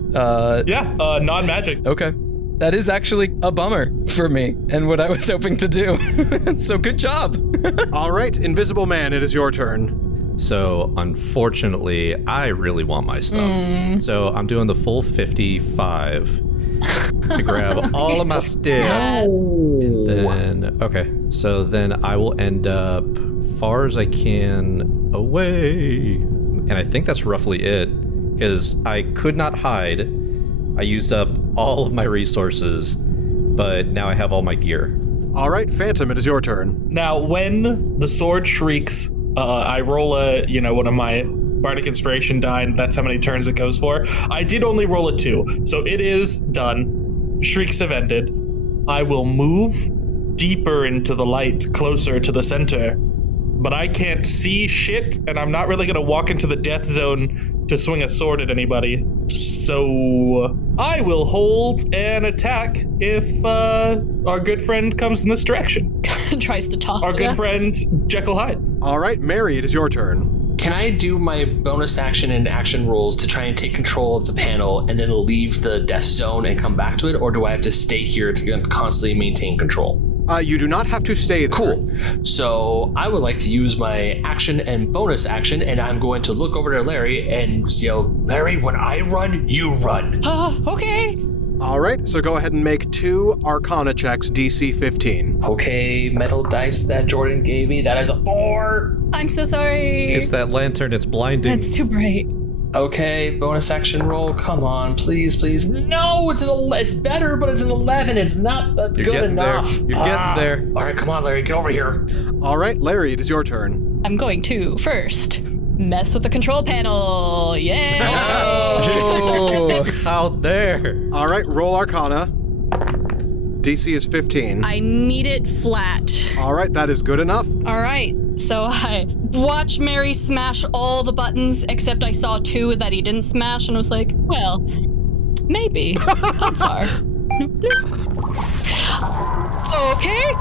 Non-magic. okay. That is actually a bummer for me and what I was hoping to do. So good job. All right, Invisible Man, it is your turn. So, unfortunately, I really want my stuff. So, I'm doing the full 55 to grab all of my stuff. And then, okay, so then I will end up far as I can away. And I think that's roughly it, because I could not hide. I used up all of my resources, but now I have all my gear. All right, Phantom, it is your turn. Now, when the sword shrieks, I roll one of my Bardic Inspiration die, and that's how many turns it goes for. I did only roll a 2, so it is done. Shrieks have ended. I will move deeper into the light, closer to the center, but I can't see shit, and I'm not really gonna walk into the death zone to swing a sword at anybody. So I will hold an attack if our good friend comes in this direction. Tries to toss Our it good up. friend Jekyll Hyde. All right, Mary, it is your turn. Can I do my bonus action and action rolls to try and take control of the panel and then leave the death zone and come back to it, or do I have to stay here to constantly maintain control? You do not have to stay there. Cool. So I would like to use my action and bonus action, and I'm going to look over to Larry and yell, Larry, when I run, you run. Okay. All right, so go ahead and make 2 Arcana checks, DC 15. Okay, metal dice that Jordan gave me, that is a 4. I'm so sorry. It's that lantern, it's blinding. It's too bright. Okay, bonus action roll. Come on, please. No, it's better, but it's an 11. It's not You're good getting enough. there. You're getting there. All right, come on, Larry, get over here. All right, Larry, it is your turn. I'm going to first mess with the control panel. Yeah. Oh, how dare. All right, roll Arcana. DC is 15. I need it flat. All right, that is good enough. All right. So I watched Mary smash all the buttons, except I saw 2 that he didn't smash, and I was like, well, maybe. Odds are. Okay.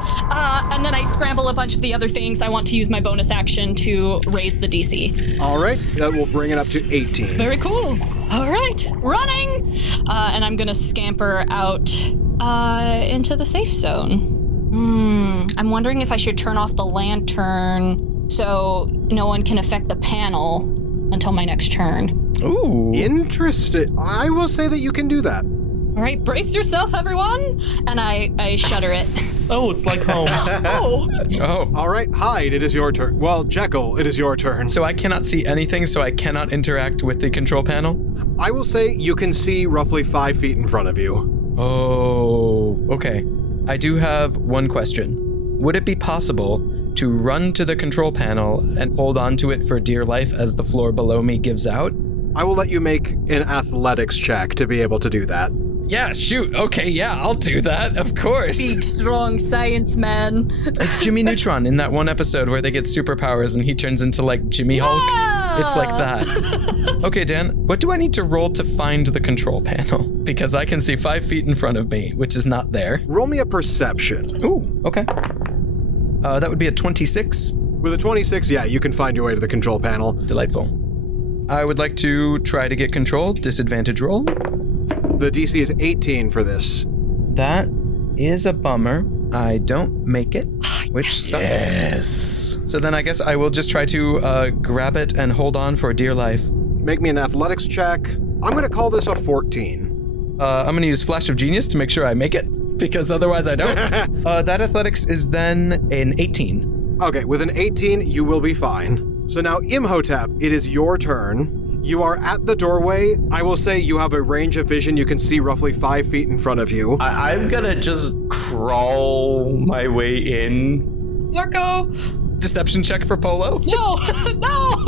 And then I scramble a bunch of the other things. I want to use my bonus action to raise the DC. All right, that will bring it up to 18. Very cool. All right. Running. And I'm going to scamper out into the safe zone. I'm wondering if I should turn off the lantern so no one can affect the panel. until my next turn. Ooh. Interesting. I will say that you can do that. All right, brace yourself, everyone. And I shudder it. Oh, it's like home. Oh. Oh. All right, Hyde, it is your turn. Well, Jekyll, it is your turn. So I cannot see anything, so I cannot interact with the control panel? I will say you can see roughly 5 feet in front of you. Oh, okay. I do have one question. Would it be possible to run to the control panel and hold on to it for dear life as the floor below me gives out? I will let you make an athletics check to be able to do that. Yeah, shoot. Okay, yeah, I'll do that. Of course. Big, strong science man. It's Jimmy Neutron in that one episode where they get superpowers and he turns into like Jimmy Hulk. It's like that. Okay, Dan, what do I need to roll to find the control panel? Because I can see 5 feet in front of me, which is not there. Roll me a perception. Ooh, okay. That would be a 26. With a 26, yeah, you can find your way to the control panel. Delightful. I would like to try to get control. Disadvantage roll. The DC is 18 for this. That is a bummer. I don't make it, which sucks. Yes. So then I guess I will just try to grab it and hold on for dear life. Make me an athletics check. I'm going to call this a 14. I'm going to use Flash of Genius to make sure I make it, because otherwise I don't. That athletics is then an 18. Okay, with an 18, you will be fine. So now, Imhotep, it is your turn. You are at the doorway. I will say you have a range of vision. You can see roughly 5 feet in front of you. I'm gonna just crawl my way in. Marco. Deception check for Polo. No. No.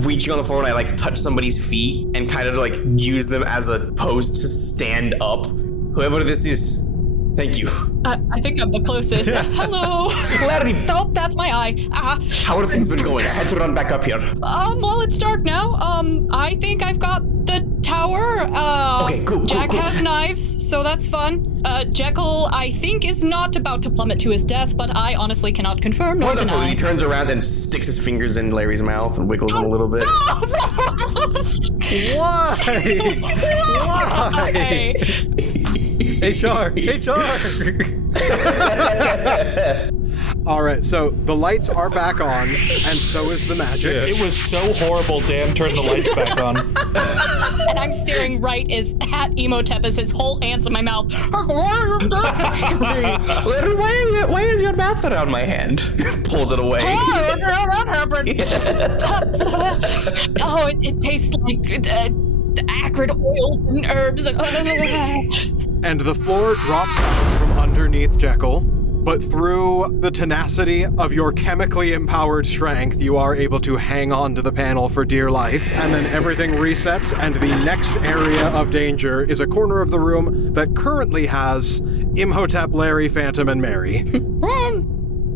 Reaching on the floor and I like touch somebody's feet and kind of like use them as a post to stand up. Whoever this is, thank you. I think I'm the closest. Hello. Larry. Oh, that's my eye. How have things been going? I had to run back up here. Well, it's dark now. I think I've got the tower. Okay, cool. Jack has knives, so that's fun. Jekyll, I think, is not about to plummet to his death, but I honestly cannot confirm nor Wonderful. deny. He turns around and sticks his fingers in Larry's mouth and wiggles him a little bit. Why? Why? HR. All right, so the lights are back on, and so is the magic. It was so horrible, Dan turned the lights back on. And I'm staring right at Imhotep as his whole hand's in my mouth. Larry, why is your mouth around my hand? Pulls it away. That happened. Oh, it tastes like acrid oils and herbs. And the floor drops out from underneath Jekyll, but through the tenacity of your chemically empowered strength, you are able to hang on to the panel for dear life, and then everything resets, and the next area of danger is a corner of the room that currently has Imhotep, Larry, Phantom, and Mary.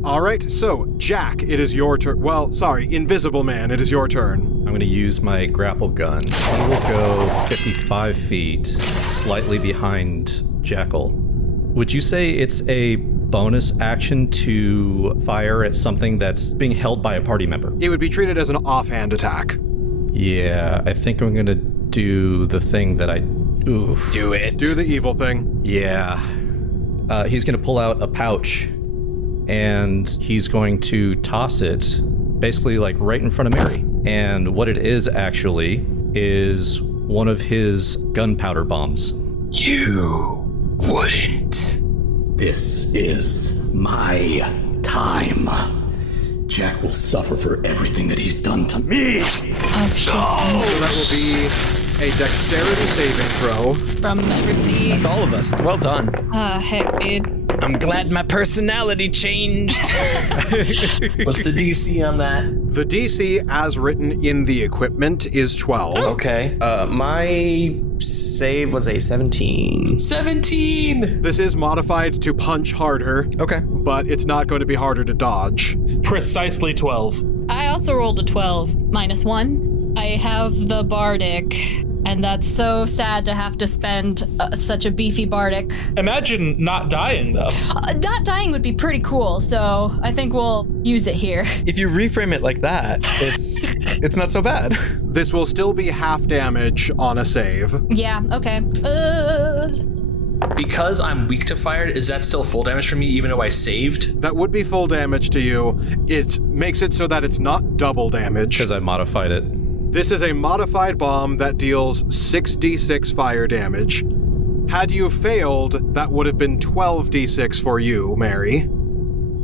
All right, so, Jack, it is your turn. Well, sorry, Invisible Man, it is your turn. I'm going to use my grapple gun. I will go 55 feet, slightly behind Jekyll. Would you say it's a bonus action to fire at something that's being held by a party member? It would be treated as an offhand attack. Yeah, I think I'm going to do the thing that Oof. Do it. Do the evil thing. Yeah. He's going to pull out a pouch, and he's going to toss it basically like right in front of Mary. And what it is actually is one of his gunpowder bombs. You wouldn't. This is my time. Jack will suffer for everything that he's done to me. Oh, shit. So that will be a dexterity saving throw. From everybody. That's all of us. Well done. Heck, dude. I'm glad my personality changed. What's the DC on that? The DC, as written in the equipment, is 12. Okay. My save was a 17. 17! This is modified to punch harder, Okay. but it's not going to be harder to dodge. Precisely 12. I also rolled a 12, -1. I have the Bardic, and that's so sad to have to spend such a beefy Bardic. Imagine not dying, though. Not dying would be pretty cool, so I think we'll use it here. If you reframe it like that, it's not so bad. This will still be half damage on a save. Yeah, okay. Because I'm weak to fire, is that still full damage for me even though I saved? That would be full damage to you. It makes it so that it's not double damage. Because I modified it. This is a modified bomb that deals 6d6 fire damage. Had you failed, that would have been 12d6 for you, Mary.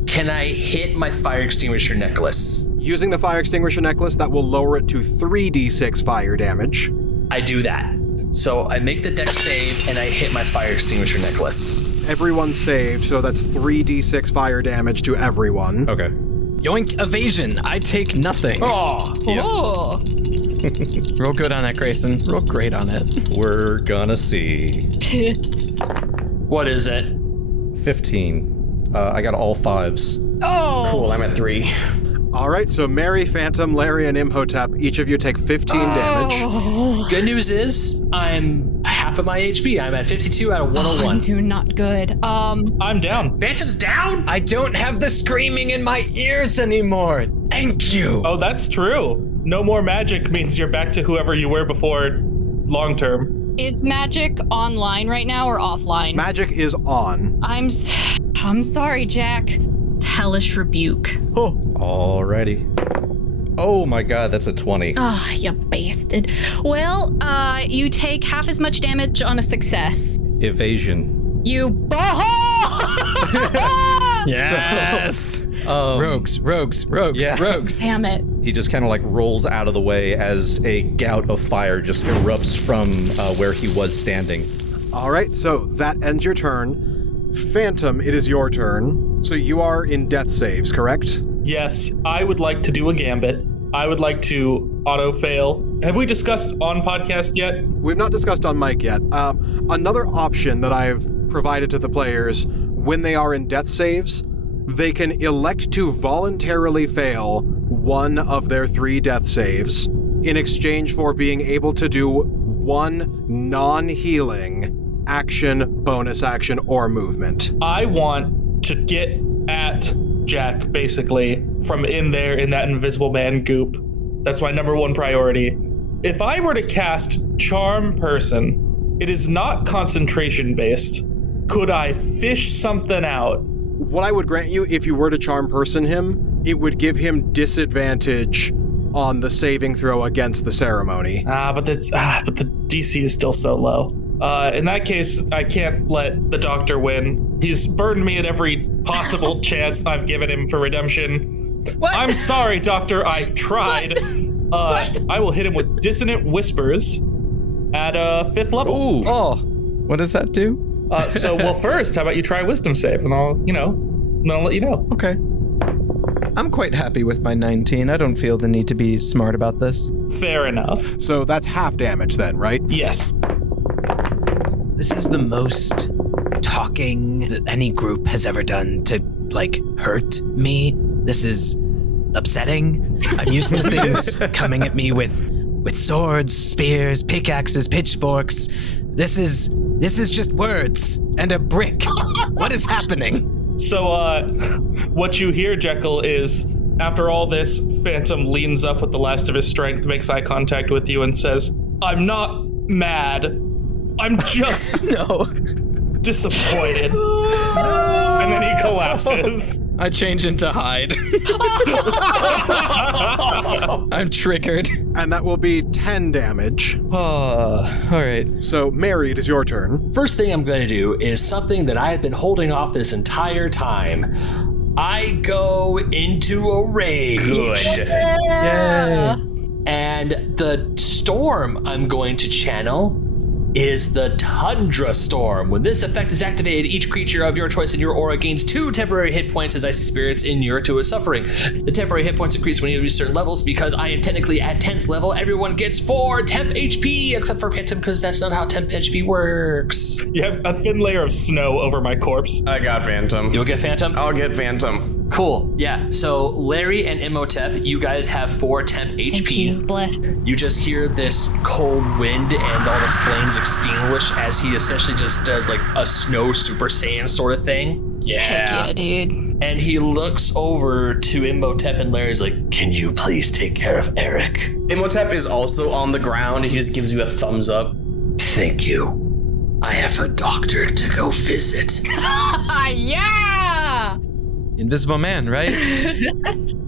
Can I hit my fire extinguisher necklace? Using the fire extinguisher necklace, that will lower it to 3d6 fire damage. I do that. So I make the dex save and I hit my fire extinguisher necklace. Everyone saved, so that's 3d6 fire damage to everyone. Okay. Yoink, evasion. I take nothing. Oh, Oh. Roll good on that, Grayson. Roll great on it. We're gonna see. what is it? 15. I got all 5s. Oh. Cool, I'm at 3. All right, so Mary, Phantom, Larry, and Imhotep, each of you take 15 damage. Oh. Good news is I'm half of my HP. I'm at 52 out of 101. I'm doing not good. I'm down. Phantom's down? I don't have the screaming in my ears anymore. Thank you. Oh, that's true. No more magic means you're back to whoever you were before long term. Is magic online right now or offline? Magic is on. I'm sorry, Jack. Hellish rebuke. Alrighty. Oh my god, that's a 20. Ah, you bastard. Well, you take half as much damage on a success. Evasion. You Yes. Rogues. Yeah. Rogues. Damn it. He just kind of like rolls out of the way as a gout of fire just erupts from where he was standing. All right, so that ends your turn. Phantom, it is your turn. So you are in death saves, correct? Yes, I would like to do a gambit. I would like to auto-fail. Have we discussed on podcast yet? We've not discussed on mic yet. Another option that I've provided to the players when they are in death saves, they can elect to voluntarily fail one of their 3 death saves in exchange for being able to do one non-healing action, bonus action, or movement. I want to get at Jack, basically, from in there in that invisible man goop. That's my number 1 priority. If I were to cast Charm Person, it is not concentration based. Could I fish something out? What I would grant you, if you were to Charm Person him, it would give him disadvantage on the saving throw against the ceremony. But the DC is still so low. In that case, I can't let the doctor win. He's burned me at every possible chance I've given him for redemption. What? I'm sorry, Doctor, I tried. I will hit him with Dissonant Whispers at 5th level. Ooh. Oh, what does that do? Well, first, how about you try Wisdom save, and I'll let you know. Okay. I'm quite happy with my 19. I don't feel the need to be smart about this. Fair enough. So that's half damage then, right? Yes. This is the most talking that any group has ever done to, hurt me. This is upsetting. I'm used to things coming at me with swords, spears, pickaxes, pitchforks. This is just words and a brick. What is happening? So, what you hear, Jekyll, is after all this, Phantom leans up with the last of his strength, makes eye contact with you, and says, "I'm not mad. I'm just disappointed." And then he collapses. I change into Hyde. I'm triggered. And that will be 10 damage. All right. So, Mary, it is your turn. First thing I'm going to do is something that I have been holding off this entire time. I go into a rage. Good. Yeah. And the storm I'm going to channel is the Tundra Storm. When this effect is activated, each creature of your choice in your aura gains 2 temporary hit points as icy spirits inure to its suffering. The temporary hit points increase when you reach certain levels. Because I am technically at 10th level, everyone gets 4 temp HP, except for Phantom, because that's not how temp HP works. You have a thin layer of snow over my corpse. I got Phantom. You'll get Phantom? I'll get Phantom. Cool, yeah. So Larry and Imhotep, you guys have 4 temp HP. Thank you, blessed. You just hear this cold wind and all the flames extinguish as he essentially just does like a snow Super Saiyan sort of thing. Heck yeah, dude. And he looks over to Imhotep and Larry's like, "Can you please take care of Erik?" Imhotep is also on the ground. He just gives you a thumbs up. "Thank you. I have a doctor to go visit." Yeah! Invisible man, right?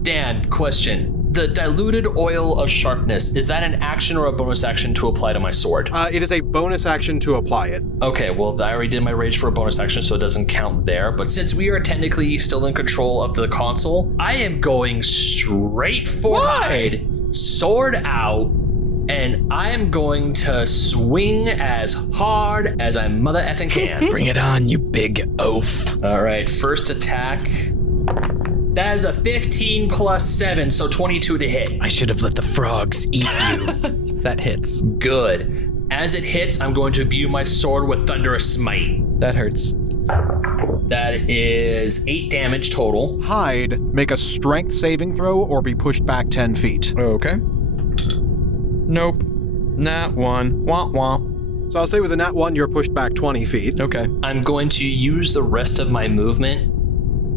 Dan, question. the diluted oil of sharpness, is that an action or a bonus action to apply to my sword? It is a bonus action to apply it. Okay, well, I already did my rage for a bonus action, so it doesn't count there. But since we are technically still in control of the console, I am going straight for Hyde, sword out, and I am going to swing as hard as I mother effing can. Bring it on, you big oaf. All right, first attack. That is a 15 plus 7, so 22 to hit. I should have let the frogs eat you. That hits. Good. As it hits, I'm going to imbue my sword with Thunderous Smite. That hurts. That is 8 damage total. Hyde, make a strength saving throw or be pushed back 10 feet. Okay. Nope. Nat 1. Womp womp. So I'll say with a nat 1, you're pushed back 20 feet. Okay. I'm going to use the rest of my movement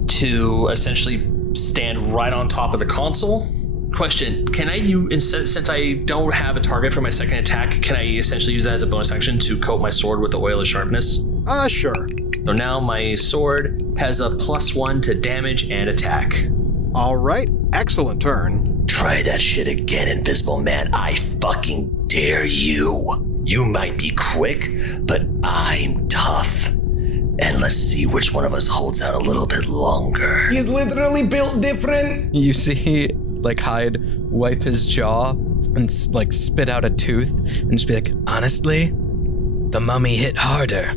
to essentially stand right on top of the console. Question, can I use, since I don't have a target for my second attack, can I essentially use that as a bonus action to coat my sword with the oil of sharpness? Sure. So now my sword has a +1 to damage and attack. All right, excellent turn. Try that shit again, Invisible Man. I fucking dare you. You might be quick, but I'm tough. And let's see which one of us holds out a little bit longer. He's literally built different. You see, like, Hyde wipe his jaw and, like, spit out a tooth and just be like, Honestly, the mummy hit harder.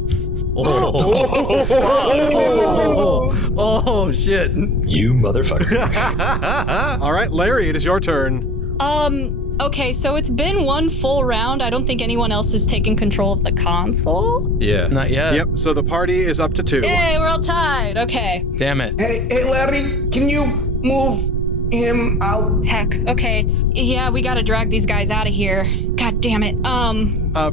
Oh, shit. You motherfucker. All right, Larry, it is your turn. Okay, so it's been one full round. I don't think anyone else has taken control of the console. Yeah. not yet. Yep, so the party is up to 2. Hey, we're all tied. Okay. Damn it. Hey, Larry, can you move him out? Heck. Okay. Yeah, we gotta drag these guys out of here. God damn it.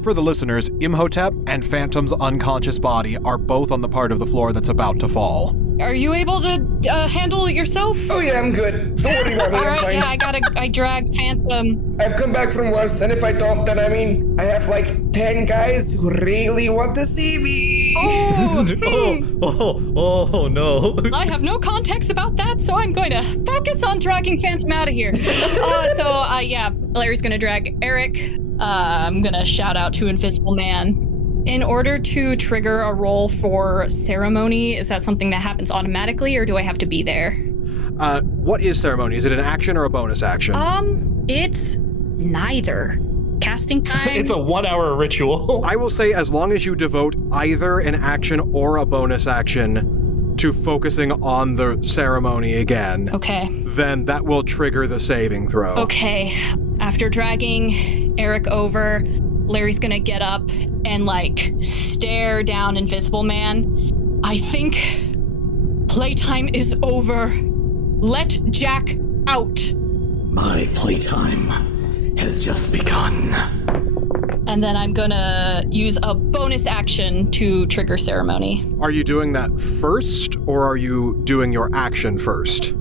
For the listeners, Imhotep and Phantom's unconscious body are both on the part of the floor that's about to fall. Are you able to handle it yourself? Oh yeah, I'm good. Don't worry about me, All I'm right, fine. yeah, I drag Phantom. I've come back from worse, and if I don't, then I have like 10 guys who really want to see me. Oh, no. I have no context about that, so I'm going to focus on dragging Phantom out of here. Yeah, Larry's gonna drag Erik. I'm gonna shout out to Invisible Man. In order to trigger a roll for ceremony, is that something that happens automatically, or do I have to be there? What is ceremony? Is it an action or a bonus action? It's neither. Casting time. It's a 1-hour ritual. I will say as long as you devote either an action or a bonus action to focusing on the ceremony again, Okay. then that will trigger the saving throw. Okay. After dragging Erik over, Larry's gonna get up and, like, stare down Invisible Man. I think playtime is over. Let Jack out. My playtime has just begun. And then I'm gonna use a bonus action to trigger ceremony. Are you doing that first, or are you doing your action first?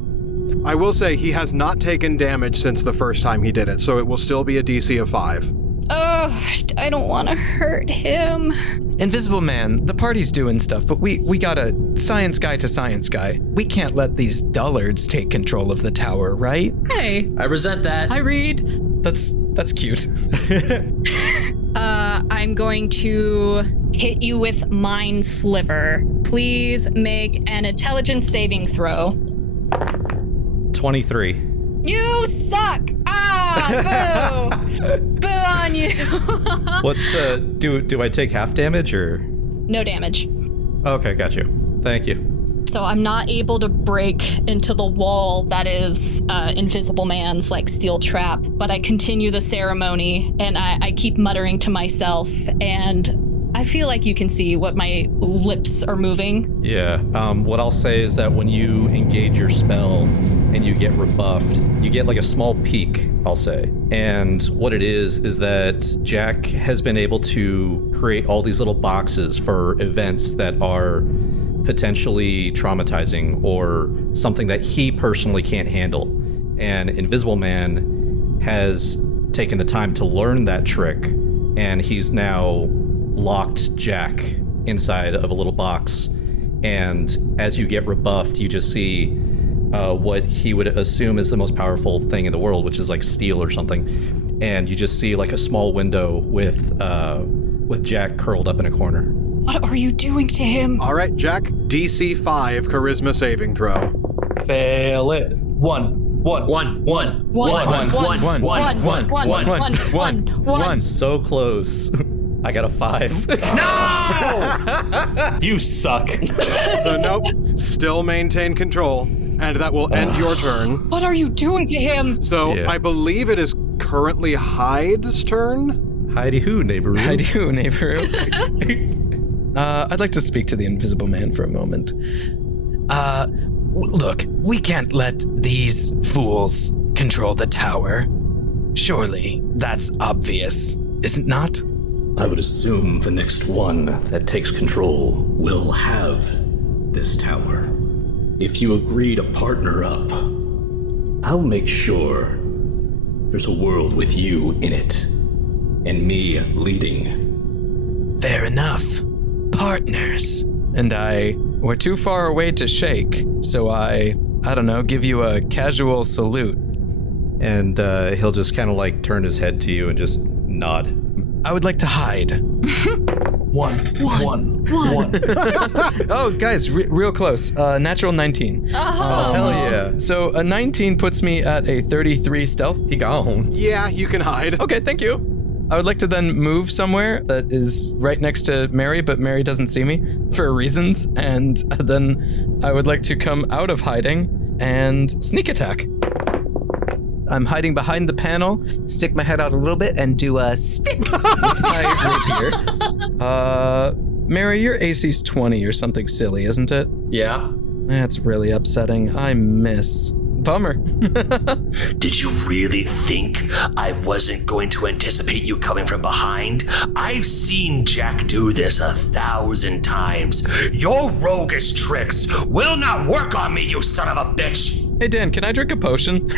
I will say he has not taken damage since the first time he did it, so it will still be a DC of 5. I don't want to hurt him. Invisible Man, the party's doing stuff, but we got a science guy to science guy. We can't let these dullards take control of the tower, right? Hey, I resent that. I read. That's cute. I'm going to hit you with Mind Sliver. Please make an intelligence saving throw. 23. You suck! Ah, boo! Boo on you! What's, do I take half damage or? No damage. Okay, got you. Thank you. So I'm not able to break into the wall that is Invisible Man's, like, steel trap, but I continue the ceremony, and I keep muttering to myself, and I feel like you can see what my lips are moving. Yeah, what I'll say is that when you engage your spell and you get rebuffed, you get like a small peak, I'll say. And what it is that Jack has been able to create all these little boxes for events that are potentially traumatizing or something that he personally can't handle. And Invisible Man has taken the time to learn that trick, and he's now locked Jack inside of a little box. And as you get rebuffed, you just see what he would assume is the most powerful thing in the world, which is like steel or something. And you just see like a small window with Jack curled up in a corner. What are you doing to him? All right, Jack, DC 5 charisma saving throw. Fail it. One. So close. I got a 5. No! You suck. So nope, still maintain control, and that will end your turn. What are you doing to him? So Yeah. I believe it is currently Hyde's turn. Heidi who, neighboroo? I do, neighbor. I'd like to speak to the Invisible Man for a moment. Look, we can't let these fools control the tower. Surely that's obvious, is it not? I would assume the next one that takes control will have this tower. If you agree to partner up, I'll make sure there's a world with you in it, and me leading. Fair enough. Partners. And we're too far away to shake, so I don't know, give you a casual salute. And he'll just kind of like turn his head to you and just nod. I would like to hide. One. Oh, guys, real close. Natural 19. Hell yeah. So a 19 puts me at a 33 stealth. He gone. Yeah, you can hide. Okay, thank you. I would like to then move somewhere that is right next to Mary, but Mary doesn't see me for reasons. And then I would like to come out of hiding and sneak attack. I'm hiding behind the panel, stick my head out a little bit, and do a stick with my rapier. Mary, your AC's 20 or something silly, isn't it? Yeah. That's really upsetting. I miss. Bummer. Did you really think I wasn't going to anticipate you coming from behind? I've seen Jack do this 1,000 times. Your roguish tricks will not work on me, you son of a bitch! Hey, Dan, can I drink a potion?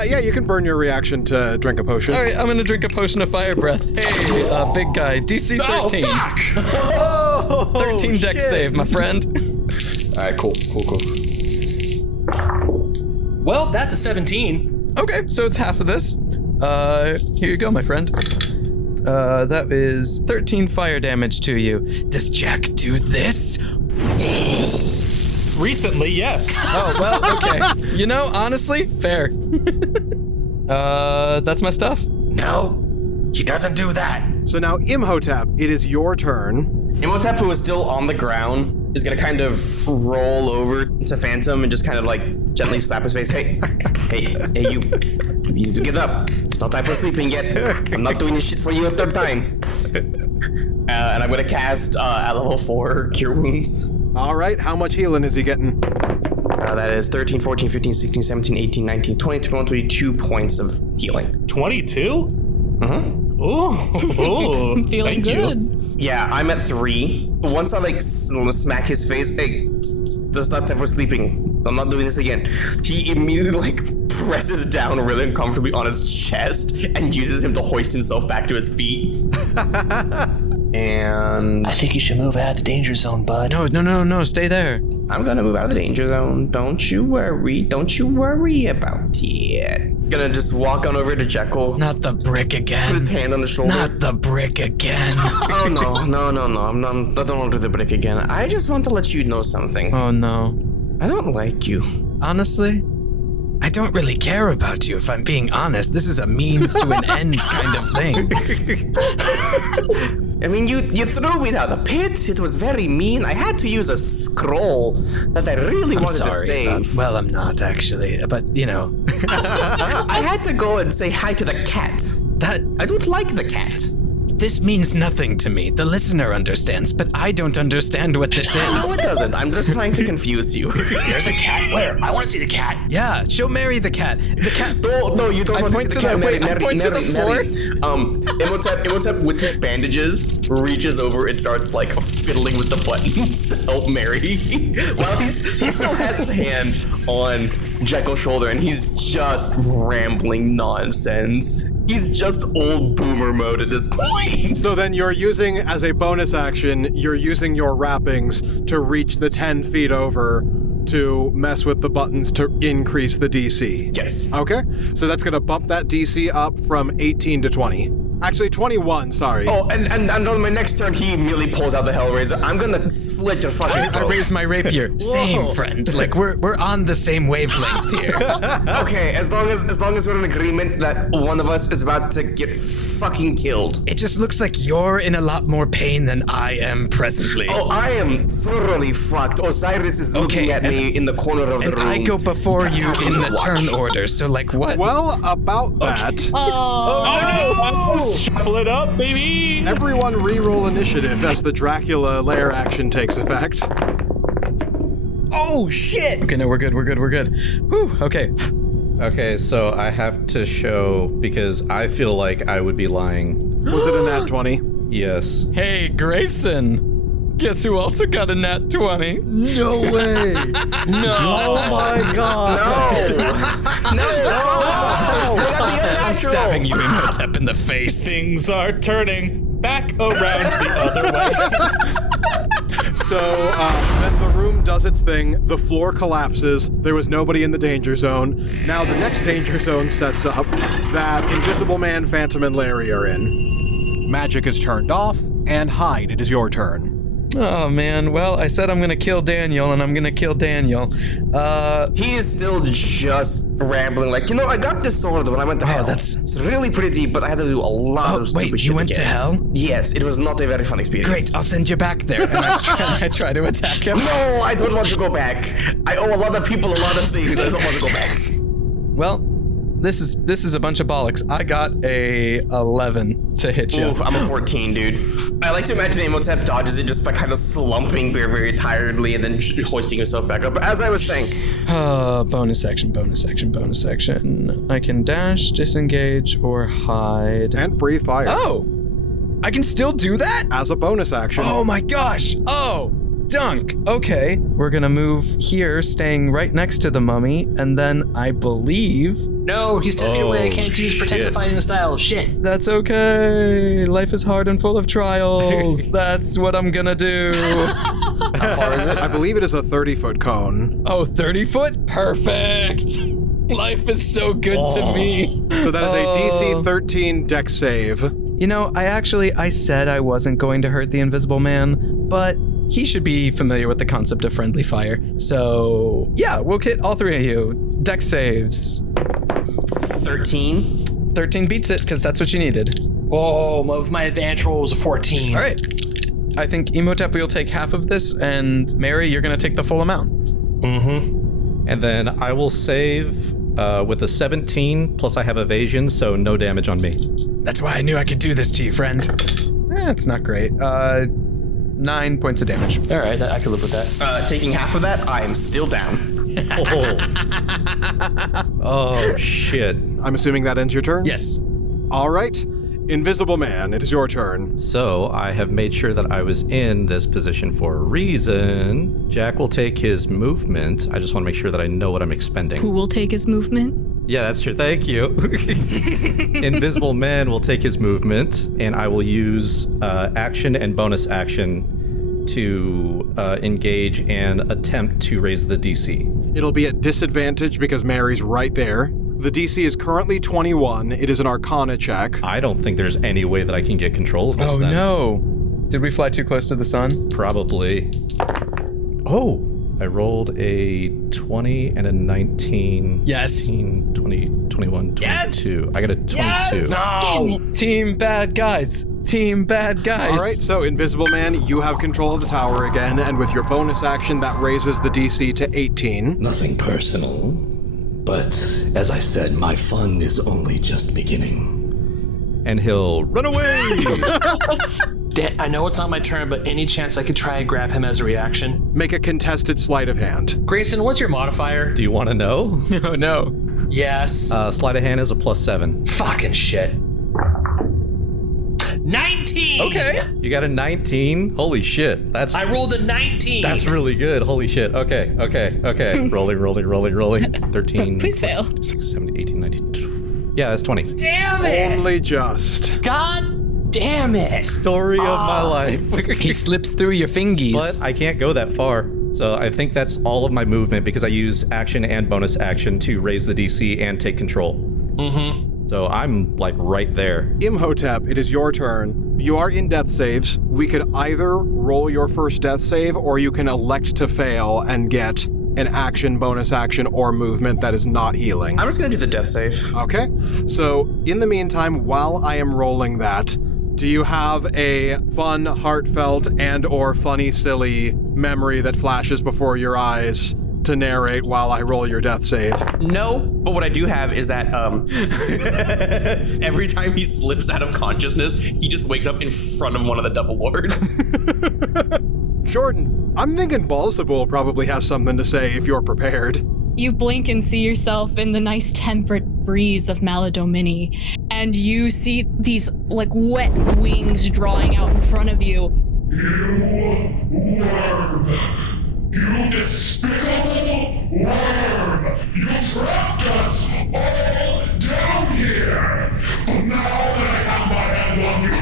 Yeah, you can burn your reaction to drink a potion. All right, I'm gonna drink a potion of fire breath. Hey, big guy, DC 13. Oh, fuck! 13 deck save, my friend. All right, cool. Well, that's a 17. Okay, so it's half of this. Here you go, my friend. That is 13 fire damage to you. Does Jack do this? Recently, yes. Oh, well, okay. You know, honestly, fair. That's my stuff. No, he doesn't do that. So now, Imhotep, it is your turn. Imhotep, who is still on the ground, is gonna kind of roll over to Phantom and just kind of like gently slap his face. Hey, you need to get up. It's not time for sleeping yet. I'm not doing this shit for you a third time. And I'm gonna cast at level 4 Cure Wounds. All right, how much healing is he getting? That is 13, 14, 15, 16, 17, 18, 19, 20, 21, 22 points of healing. 22? Mm-hmm. Ooh, Feeling thank good. you. Yeah, I'm at 3. Once I like smack his face, hey, there's not time for sleeping. I'm not doing this again. He immediately like presses down really uncomfortably on his chest and uses him to hoist himself back to his feet. And I think you should move out of the danger zone, bud. No, stay there. I'm gonna move out of the danger zone. Don't you worry about it. Gonna just walk on over to Jekyll. Not the brick again. Put his hand on the shoulder. Not the brick again. Oh no. I don't want to do the brick again. I just want to let you know something. Oh, no. I don't like you. Honestly? I don't really care about you, if I'm being honest. This is a means to an end kind of thing. I mean, you threw me down the pit. It was very mean. I had to use a scroll that I really wanted to save. Well, I'm not actually, but you know. I had to go and say hi to the cat. I don't like the cat. This means nothing to me. The listener understands, but I don't understand what this No, is. it doesn't. I'm just trying to confuse you. There's a cat. Where? I want to see the cat. Yeah, show Mary the cat. The cat. No, you don't I want to point see to the cat. the- wait, I point to the floor. Imhotep with his bandages reaches over and starts like fiddling with the buttons to help Mary. While he still has his hand on Jekyll's shoulder and he's just rambling nonsense. He's just old boomer mode at this point. So then you're using, as a bonus action, you're using your wrappings to reach the 10 feet over to mess with the buttons to increase the DC. Yes. Okay, so that's gonna bump that DC up from 18 to 20. Actually, 21, sorry. Oh, and on my next turn, he immediately pulls out the Hellraiser. I'm gonna slit your fucking I throat. raise my rapier. Same, friend. Like, we're on the same wavelength here. Okay, as long as we're in agreement that one of us is about to get fucking killed. It just looks like you're in a lot more pain than I am presently. Oh, I am thoroughly fucked. Osiris is looking at me in the corner of the room. And I go before you in the turn order, so like what? Well, about that. Oh, no! Shuffle it up, baby! Everyone re-roll initiative as the Dracula lair action takes effect. Oh, shit! Okay, no, we're good. Whew, okay. Okay, so I have to show, because I feel like I would be lying. Was it a nat 20? Yes. Hey, Grayson. Guess who also got a nat 20? No way! No. Oh my god! No! I'm stabbing you, Imhotep, in the face. Things are turning back around the other way. So, then the room does its thing, the floor collapses, there was nobody in the danger zone. Now the next danger zone sets up that Invisible Man, Phantom, and Larry are in. Magic is turned off, and Hyde, it is your turn. Oh, man. Well, I said I'm gonna kill Daniel, and I'm gonna kill Daniel. He is still just rambling like, I got this sword when I went to hell. It's really pretty, but I had to do a lot of stupid shit. Wait, you went to hell? Yes, it was not a very fun experience. Great, I'll send you back there. And I try to attack him. No, I don't want to go back. I owe a lot of people a lot of things. I don't want to go back. Well, this is a bunch of bollocks. I got a 11 to hit you. Oof, I'm a 14, dude. I like to imagine Imhotep dodges it just by kind of slumping very, very tiredly and then hoisting himself back up. But as I was saying... bonus action. I can dash, disengage, or hide. And breathe fire. Oh! I can still do that? As a bonus action. Oh my gosh! Oh! Dunk! Okay. We're gonna move here, staying right next to the mummy, and then I believe... No, he's 10 feet away. I can't use protective fighting style. Shit. That's okay. Life is hard and full of trials. That's what I'm gonna do. How far is it? I believe it is a 30-foot cone. Oh, 30 foot? Perfect. Life is so good to me. So that is a DC 13 dex save. I said I wasn't going to hurt the Invisible Man, but he should be familiar with the concept of friendly fire. So, yeah, we'll hit all three of you. Dex saves. 13. 13 beats it, because that's what you needed. Oh, with my advantage roll was a 14. All right. I think Imhotep will take half of this, and Mary, you're going to take the full amount. Mm-hmm. And then I will save with a 17, plus I have evasion, so no damage on me. That's why I knew I could do this to you, friend. It's not great. 9 points of damage. All right, I can live with that. Taking half of that, I am still down. Oh, shit. I'm assuming that ends your turn? Yes. All right. Invisible Man, it is your turn. So I have made sure that I was in this position for a reason. Jack will take his movement. I just want to make sure that I know what I'm expending. Who will take his movement? Yeah, that's true. Thank you. Invisible Man will take his movement, and I will use action and bonus action to engage and attempt to raise the DC. It'll be at disadvantage because Mary's right there. The DC is currently 21. It is an Arcana check. I don't think there's any way that I can get control of this. Oh, then. no. Did we fly too close to the sun? Probably. Oh, I rolled a 20 and a 19. Yes. 20, 21, 22. Yes! I got a 22. Yes! No! Team bad guys. All right, so Invisible Man, you have control of the tower again, and with your bonus action, that raises the DC to 18. Nothing personal, but as I said, my fun is only just beginning. And he'll run away! I know it's not my turn, but any chance I could try and grab him as a reaction? Make a contested sleight of hand. Grayson, what's your modifier? Do you want to know? No. Yes. Sleight of hand is a +7. Fucking shit. 19. Okay. You got a 19? Holy shit. I rolled a 19. That's really good. Holy shit. Okay. rolling. 13. Please fail. 16, 17, 18, 19. Yeah, that's 20. Damn it. Only just. God damn it. Story of my life. He slips through your fingies. But I can't go that far. So I think that's all of my movement because I use action and bonus action to raise the DC and take control. Mm-hmm. So I'm like right there. Imhotep, it is your turn. You are in death saves. We could either roll your first death save, or you can elect to fail and get an action, bonus action, or movement that is not healing. I'm just gonna do the death save. Okay. So in the meantime, while I am rolling that, do you have a fun, heartfelt, and or funny, silly memory that flashes before your eyes to narrate while I roll your death save? No, but what I do have is that every time he slips out of consciousness, he just wakes up in front of one of the Devil Lords. Jordan, I'm thinking Balsabul probably has something to say if you're prepared. You blink and see yourself in the nice temperate breeze of Maladomini, and you see these like wet wings drawing out in front of you. You worm! You despicable worm! You trapped us all down here! But now that I have my hands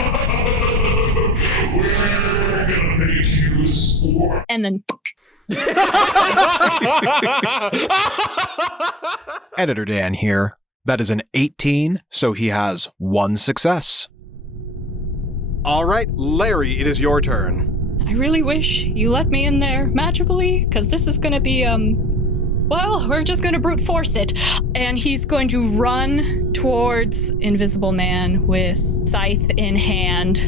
on you, we're gonna make you sport. And then Editor Dan here. That is an 18, so he has 1 success. All right, Larry, it is your turn. I really wish you let me in there magically, because this is gonna be, well, we're just gonna brute force it. And he's going to run towards Invisible Man with scythe in hand.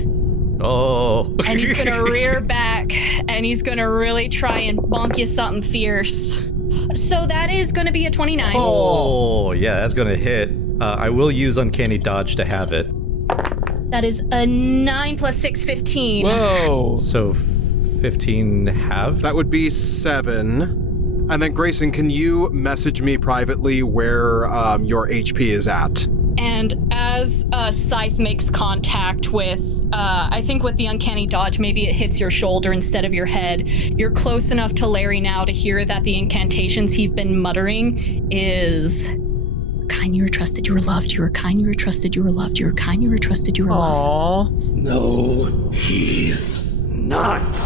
Oh. And he's gonna rear back, and he's gonna really try and bonk you something fierce. So that is gonna be a 29. Oh, yeah, that's gonna hit. I will use Uncanny Dodge to have it. That is a 9 plus 6, 15. Whoa. So 15 half? That would be 7. And then Grayson, can you message me privately where your HP is at? And as Scythe makes contact with, I think with the Uncanny Dodge, maybe it hits your shoulder instead of your head. You're close enough to Larry now to hear that the incantations he's been muttering is... kind, you were trusted, you were loved, you were kind, you were trusted, you were loved, you were kind, you were trusted, you were loved. Aww. No, he's not.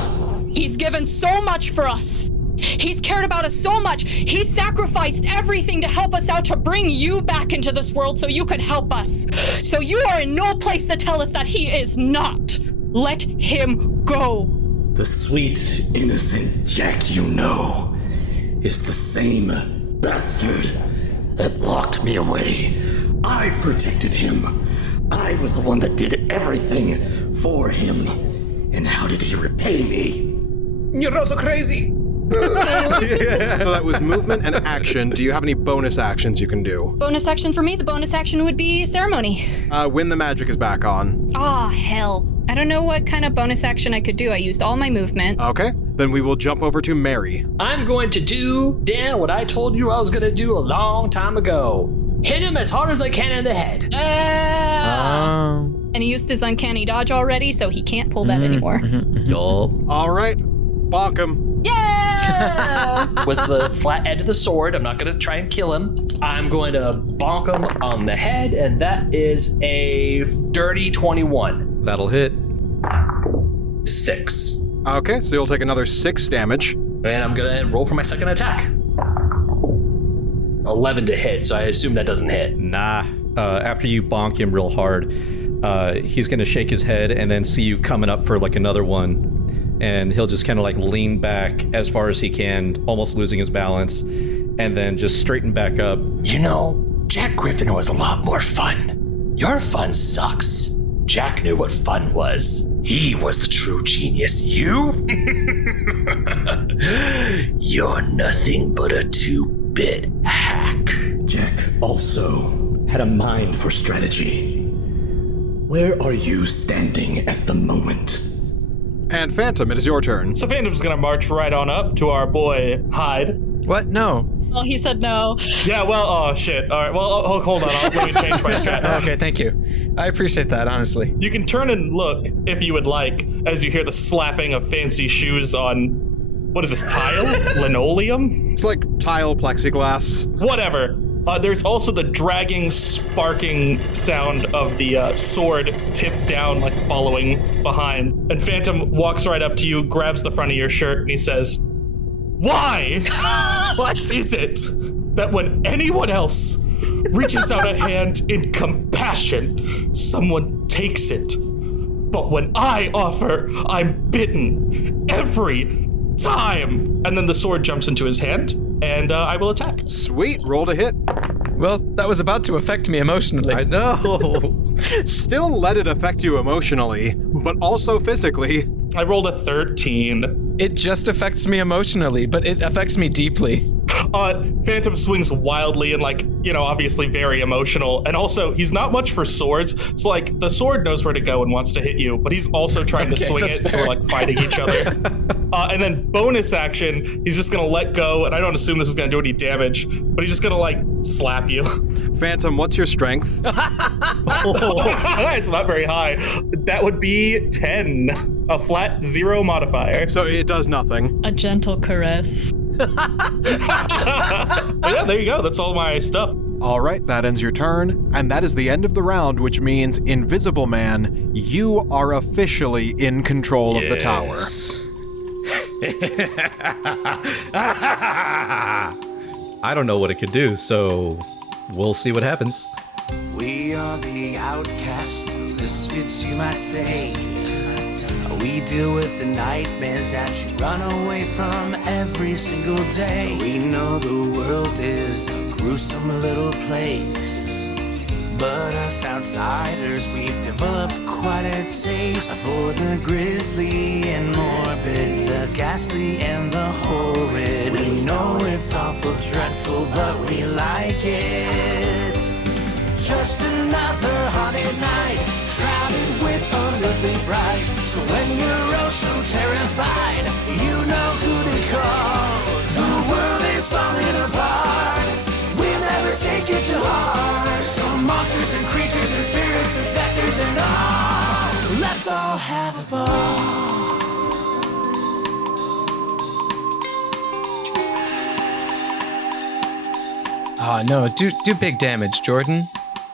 He's given so much for us. He's cared about us so much. He sacrificed everything to help us out, to bring you back into this world so you could help us. So you are in no place to tell us that he is not. Let him go. The sweet, innocent Jack you know is the same bastard that locked me away. I protected him. I was the one that did everything for him. And how did he repay me? You're also crazy. So that was movement and action. Do you have any bonus actions you can do? Bonus action for me, the bonus action would be ceremony. When the magic is back on. Ah, hell. I don't know what kind of bonus action I could do. I used all my movement. Okay, then we will jump over to Mary. I'm going to do, Dan, what I told you I was going to do a long time ago. Hit him as hard as I can in the head. And he used his Uncanny Dodge already, so he can't pull that anymore. All right, bonk him. Yeah! With the flat edge of the sword, I'm not going to try and kill him. I'm going to bonk him on the head, and that is a dirty 21. That'll hit. 6. Okay, so you'll take another 6 damage. And I'm going to roll for my second attack. 11 to hit, so I assume that doesn't hit. Nah. After you bonk him real hard, he's gonna shake his head and then see you coming up for like another one. And he'll just kind of like lean back as far as he can, almost losing his balance, and then just straighten back up. You know, Jack Griffin was a lot more fun. Your fun sucks. Jack knew what fun was. He was the true genius. You? You're nothing but a 2-bit hack. Jack also had a mind for strategy. Where are you standing at the moment? And Phantom, it is your turn. So Phantom's gonna march right on up to our boy Hyde. What? No. Well, he said no. Yeah, well, oh shit. All right, well, hold on. Let me change my strat. Okay, thank you. I appreciate that, honestly. You can turn and look if you would like as you hear the slapping of fancy shoes on, what is this, tile? Linoleum? It's like tile plexiglass. Whatever. There's also the dragging, sparking sound of the sword tipped down, like following behind. And Phantom walks right up to you, grabs the front of your shirt, and he says, "Why What is it that when anyone else reaches out a hand in compassion, someone takes it? But when I offer, I'm bitten every time." And then the sword jumps into his hand, and I will attack. Sweet, roll to hit. Well, that was about to affect me emotionally. I know. Still let it affect you emotionally, but also physically. I rolled a 13. It just affects me emotionally, but it affects me deeply. Phantom swings wildly and, like, you know, obviously very emotional. And also, he's not much for swords. So, like, the sword knows where to go and wants to hit you, but he's also trying to swing it, so we're, like, fighting each other. And then bonus action, he's just going to let go, and I don't assume this is going to do any damage, but he's just going to, like, slap you. Phantom, what's your strength? It's not very high. That would be 10. A flat 0 modifier. So it does nothing. A gentle caress. Yeah, there you go. That's all my stuff. All right, that ends your turn, and that is the end of the round, which means, Invisible Man, you are officially in control of the tower. I don't know what it could do, so we'll see what happens. We are the outcasts, the misfits, you might say. We deal with the nightmares that you run away from every single day. We know the world is a gruesome little place, but us outsiders, we've developed quite a taste for the grisly and morbid, the ghastly and the horrid. We know it's awful, dreadful, but we like it. Just another haunted night, shrouded with unearthly fright. So when you're oh so terrified, you know who to call. The world is falling apart, we'll never take it to heart. Some monsters and creatures and spirits and specters and all, let's all have a ball. Oh no, do big damage, Jordan.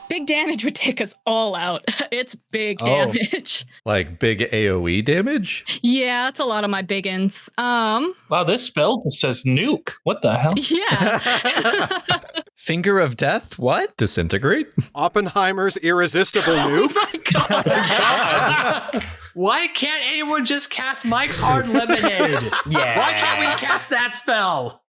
Big damage would take us all out. It's big damage. Like big AoE damage? Yeah, that's a lot of my biggins. Wow, this spell just says nuke. What the hell? Yeah. Finger of death? What? Disintegrate? Oppenheimer's irresistible nuke? Oh my God. Why can't anyone just cast Mike's Hard Lemonade? Yeah. Why can't we cast that spell?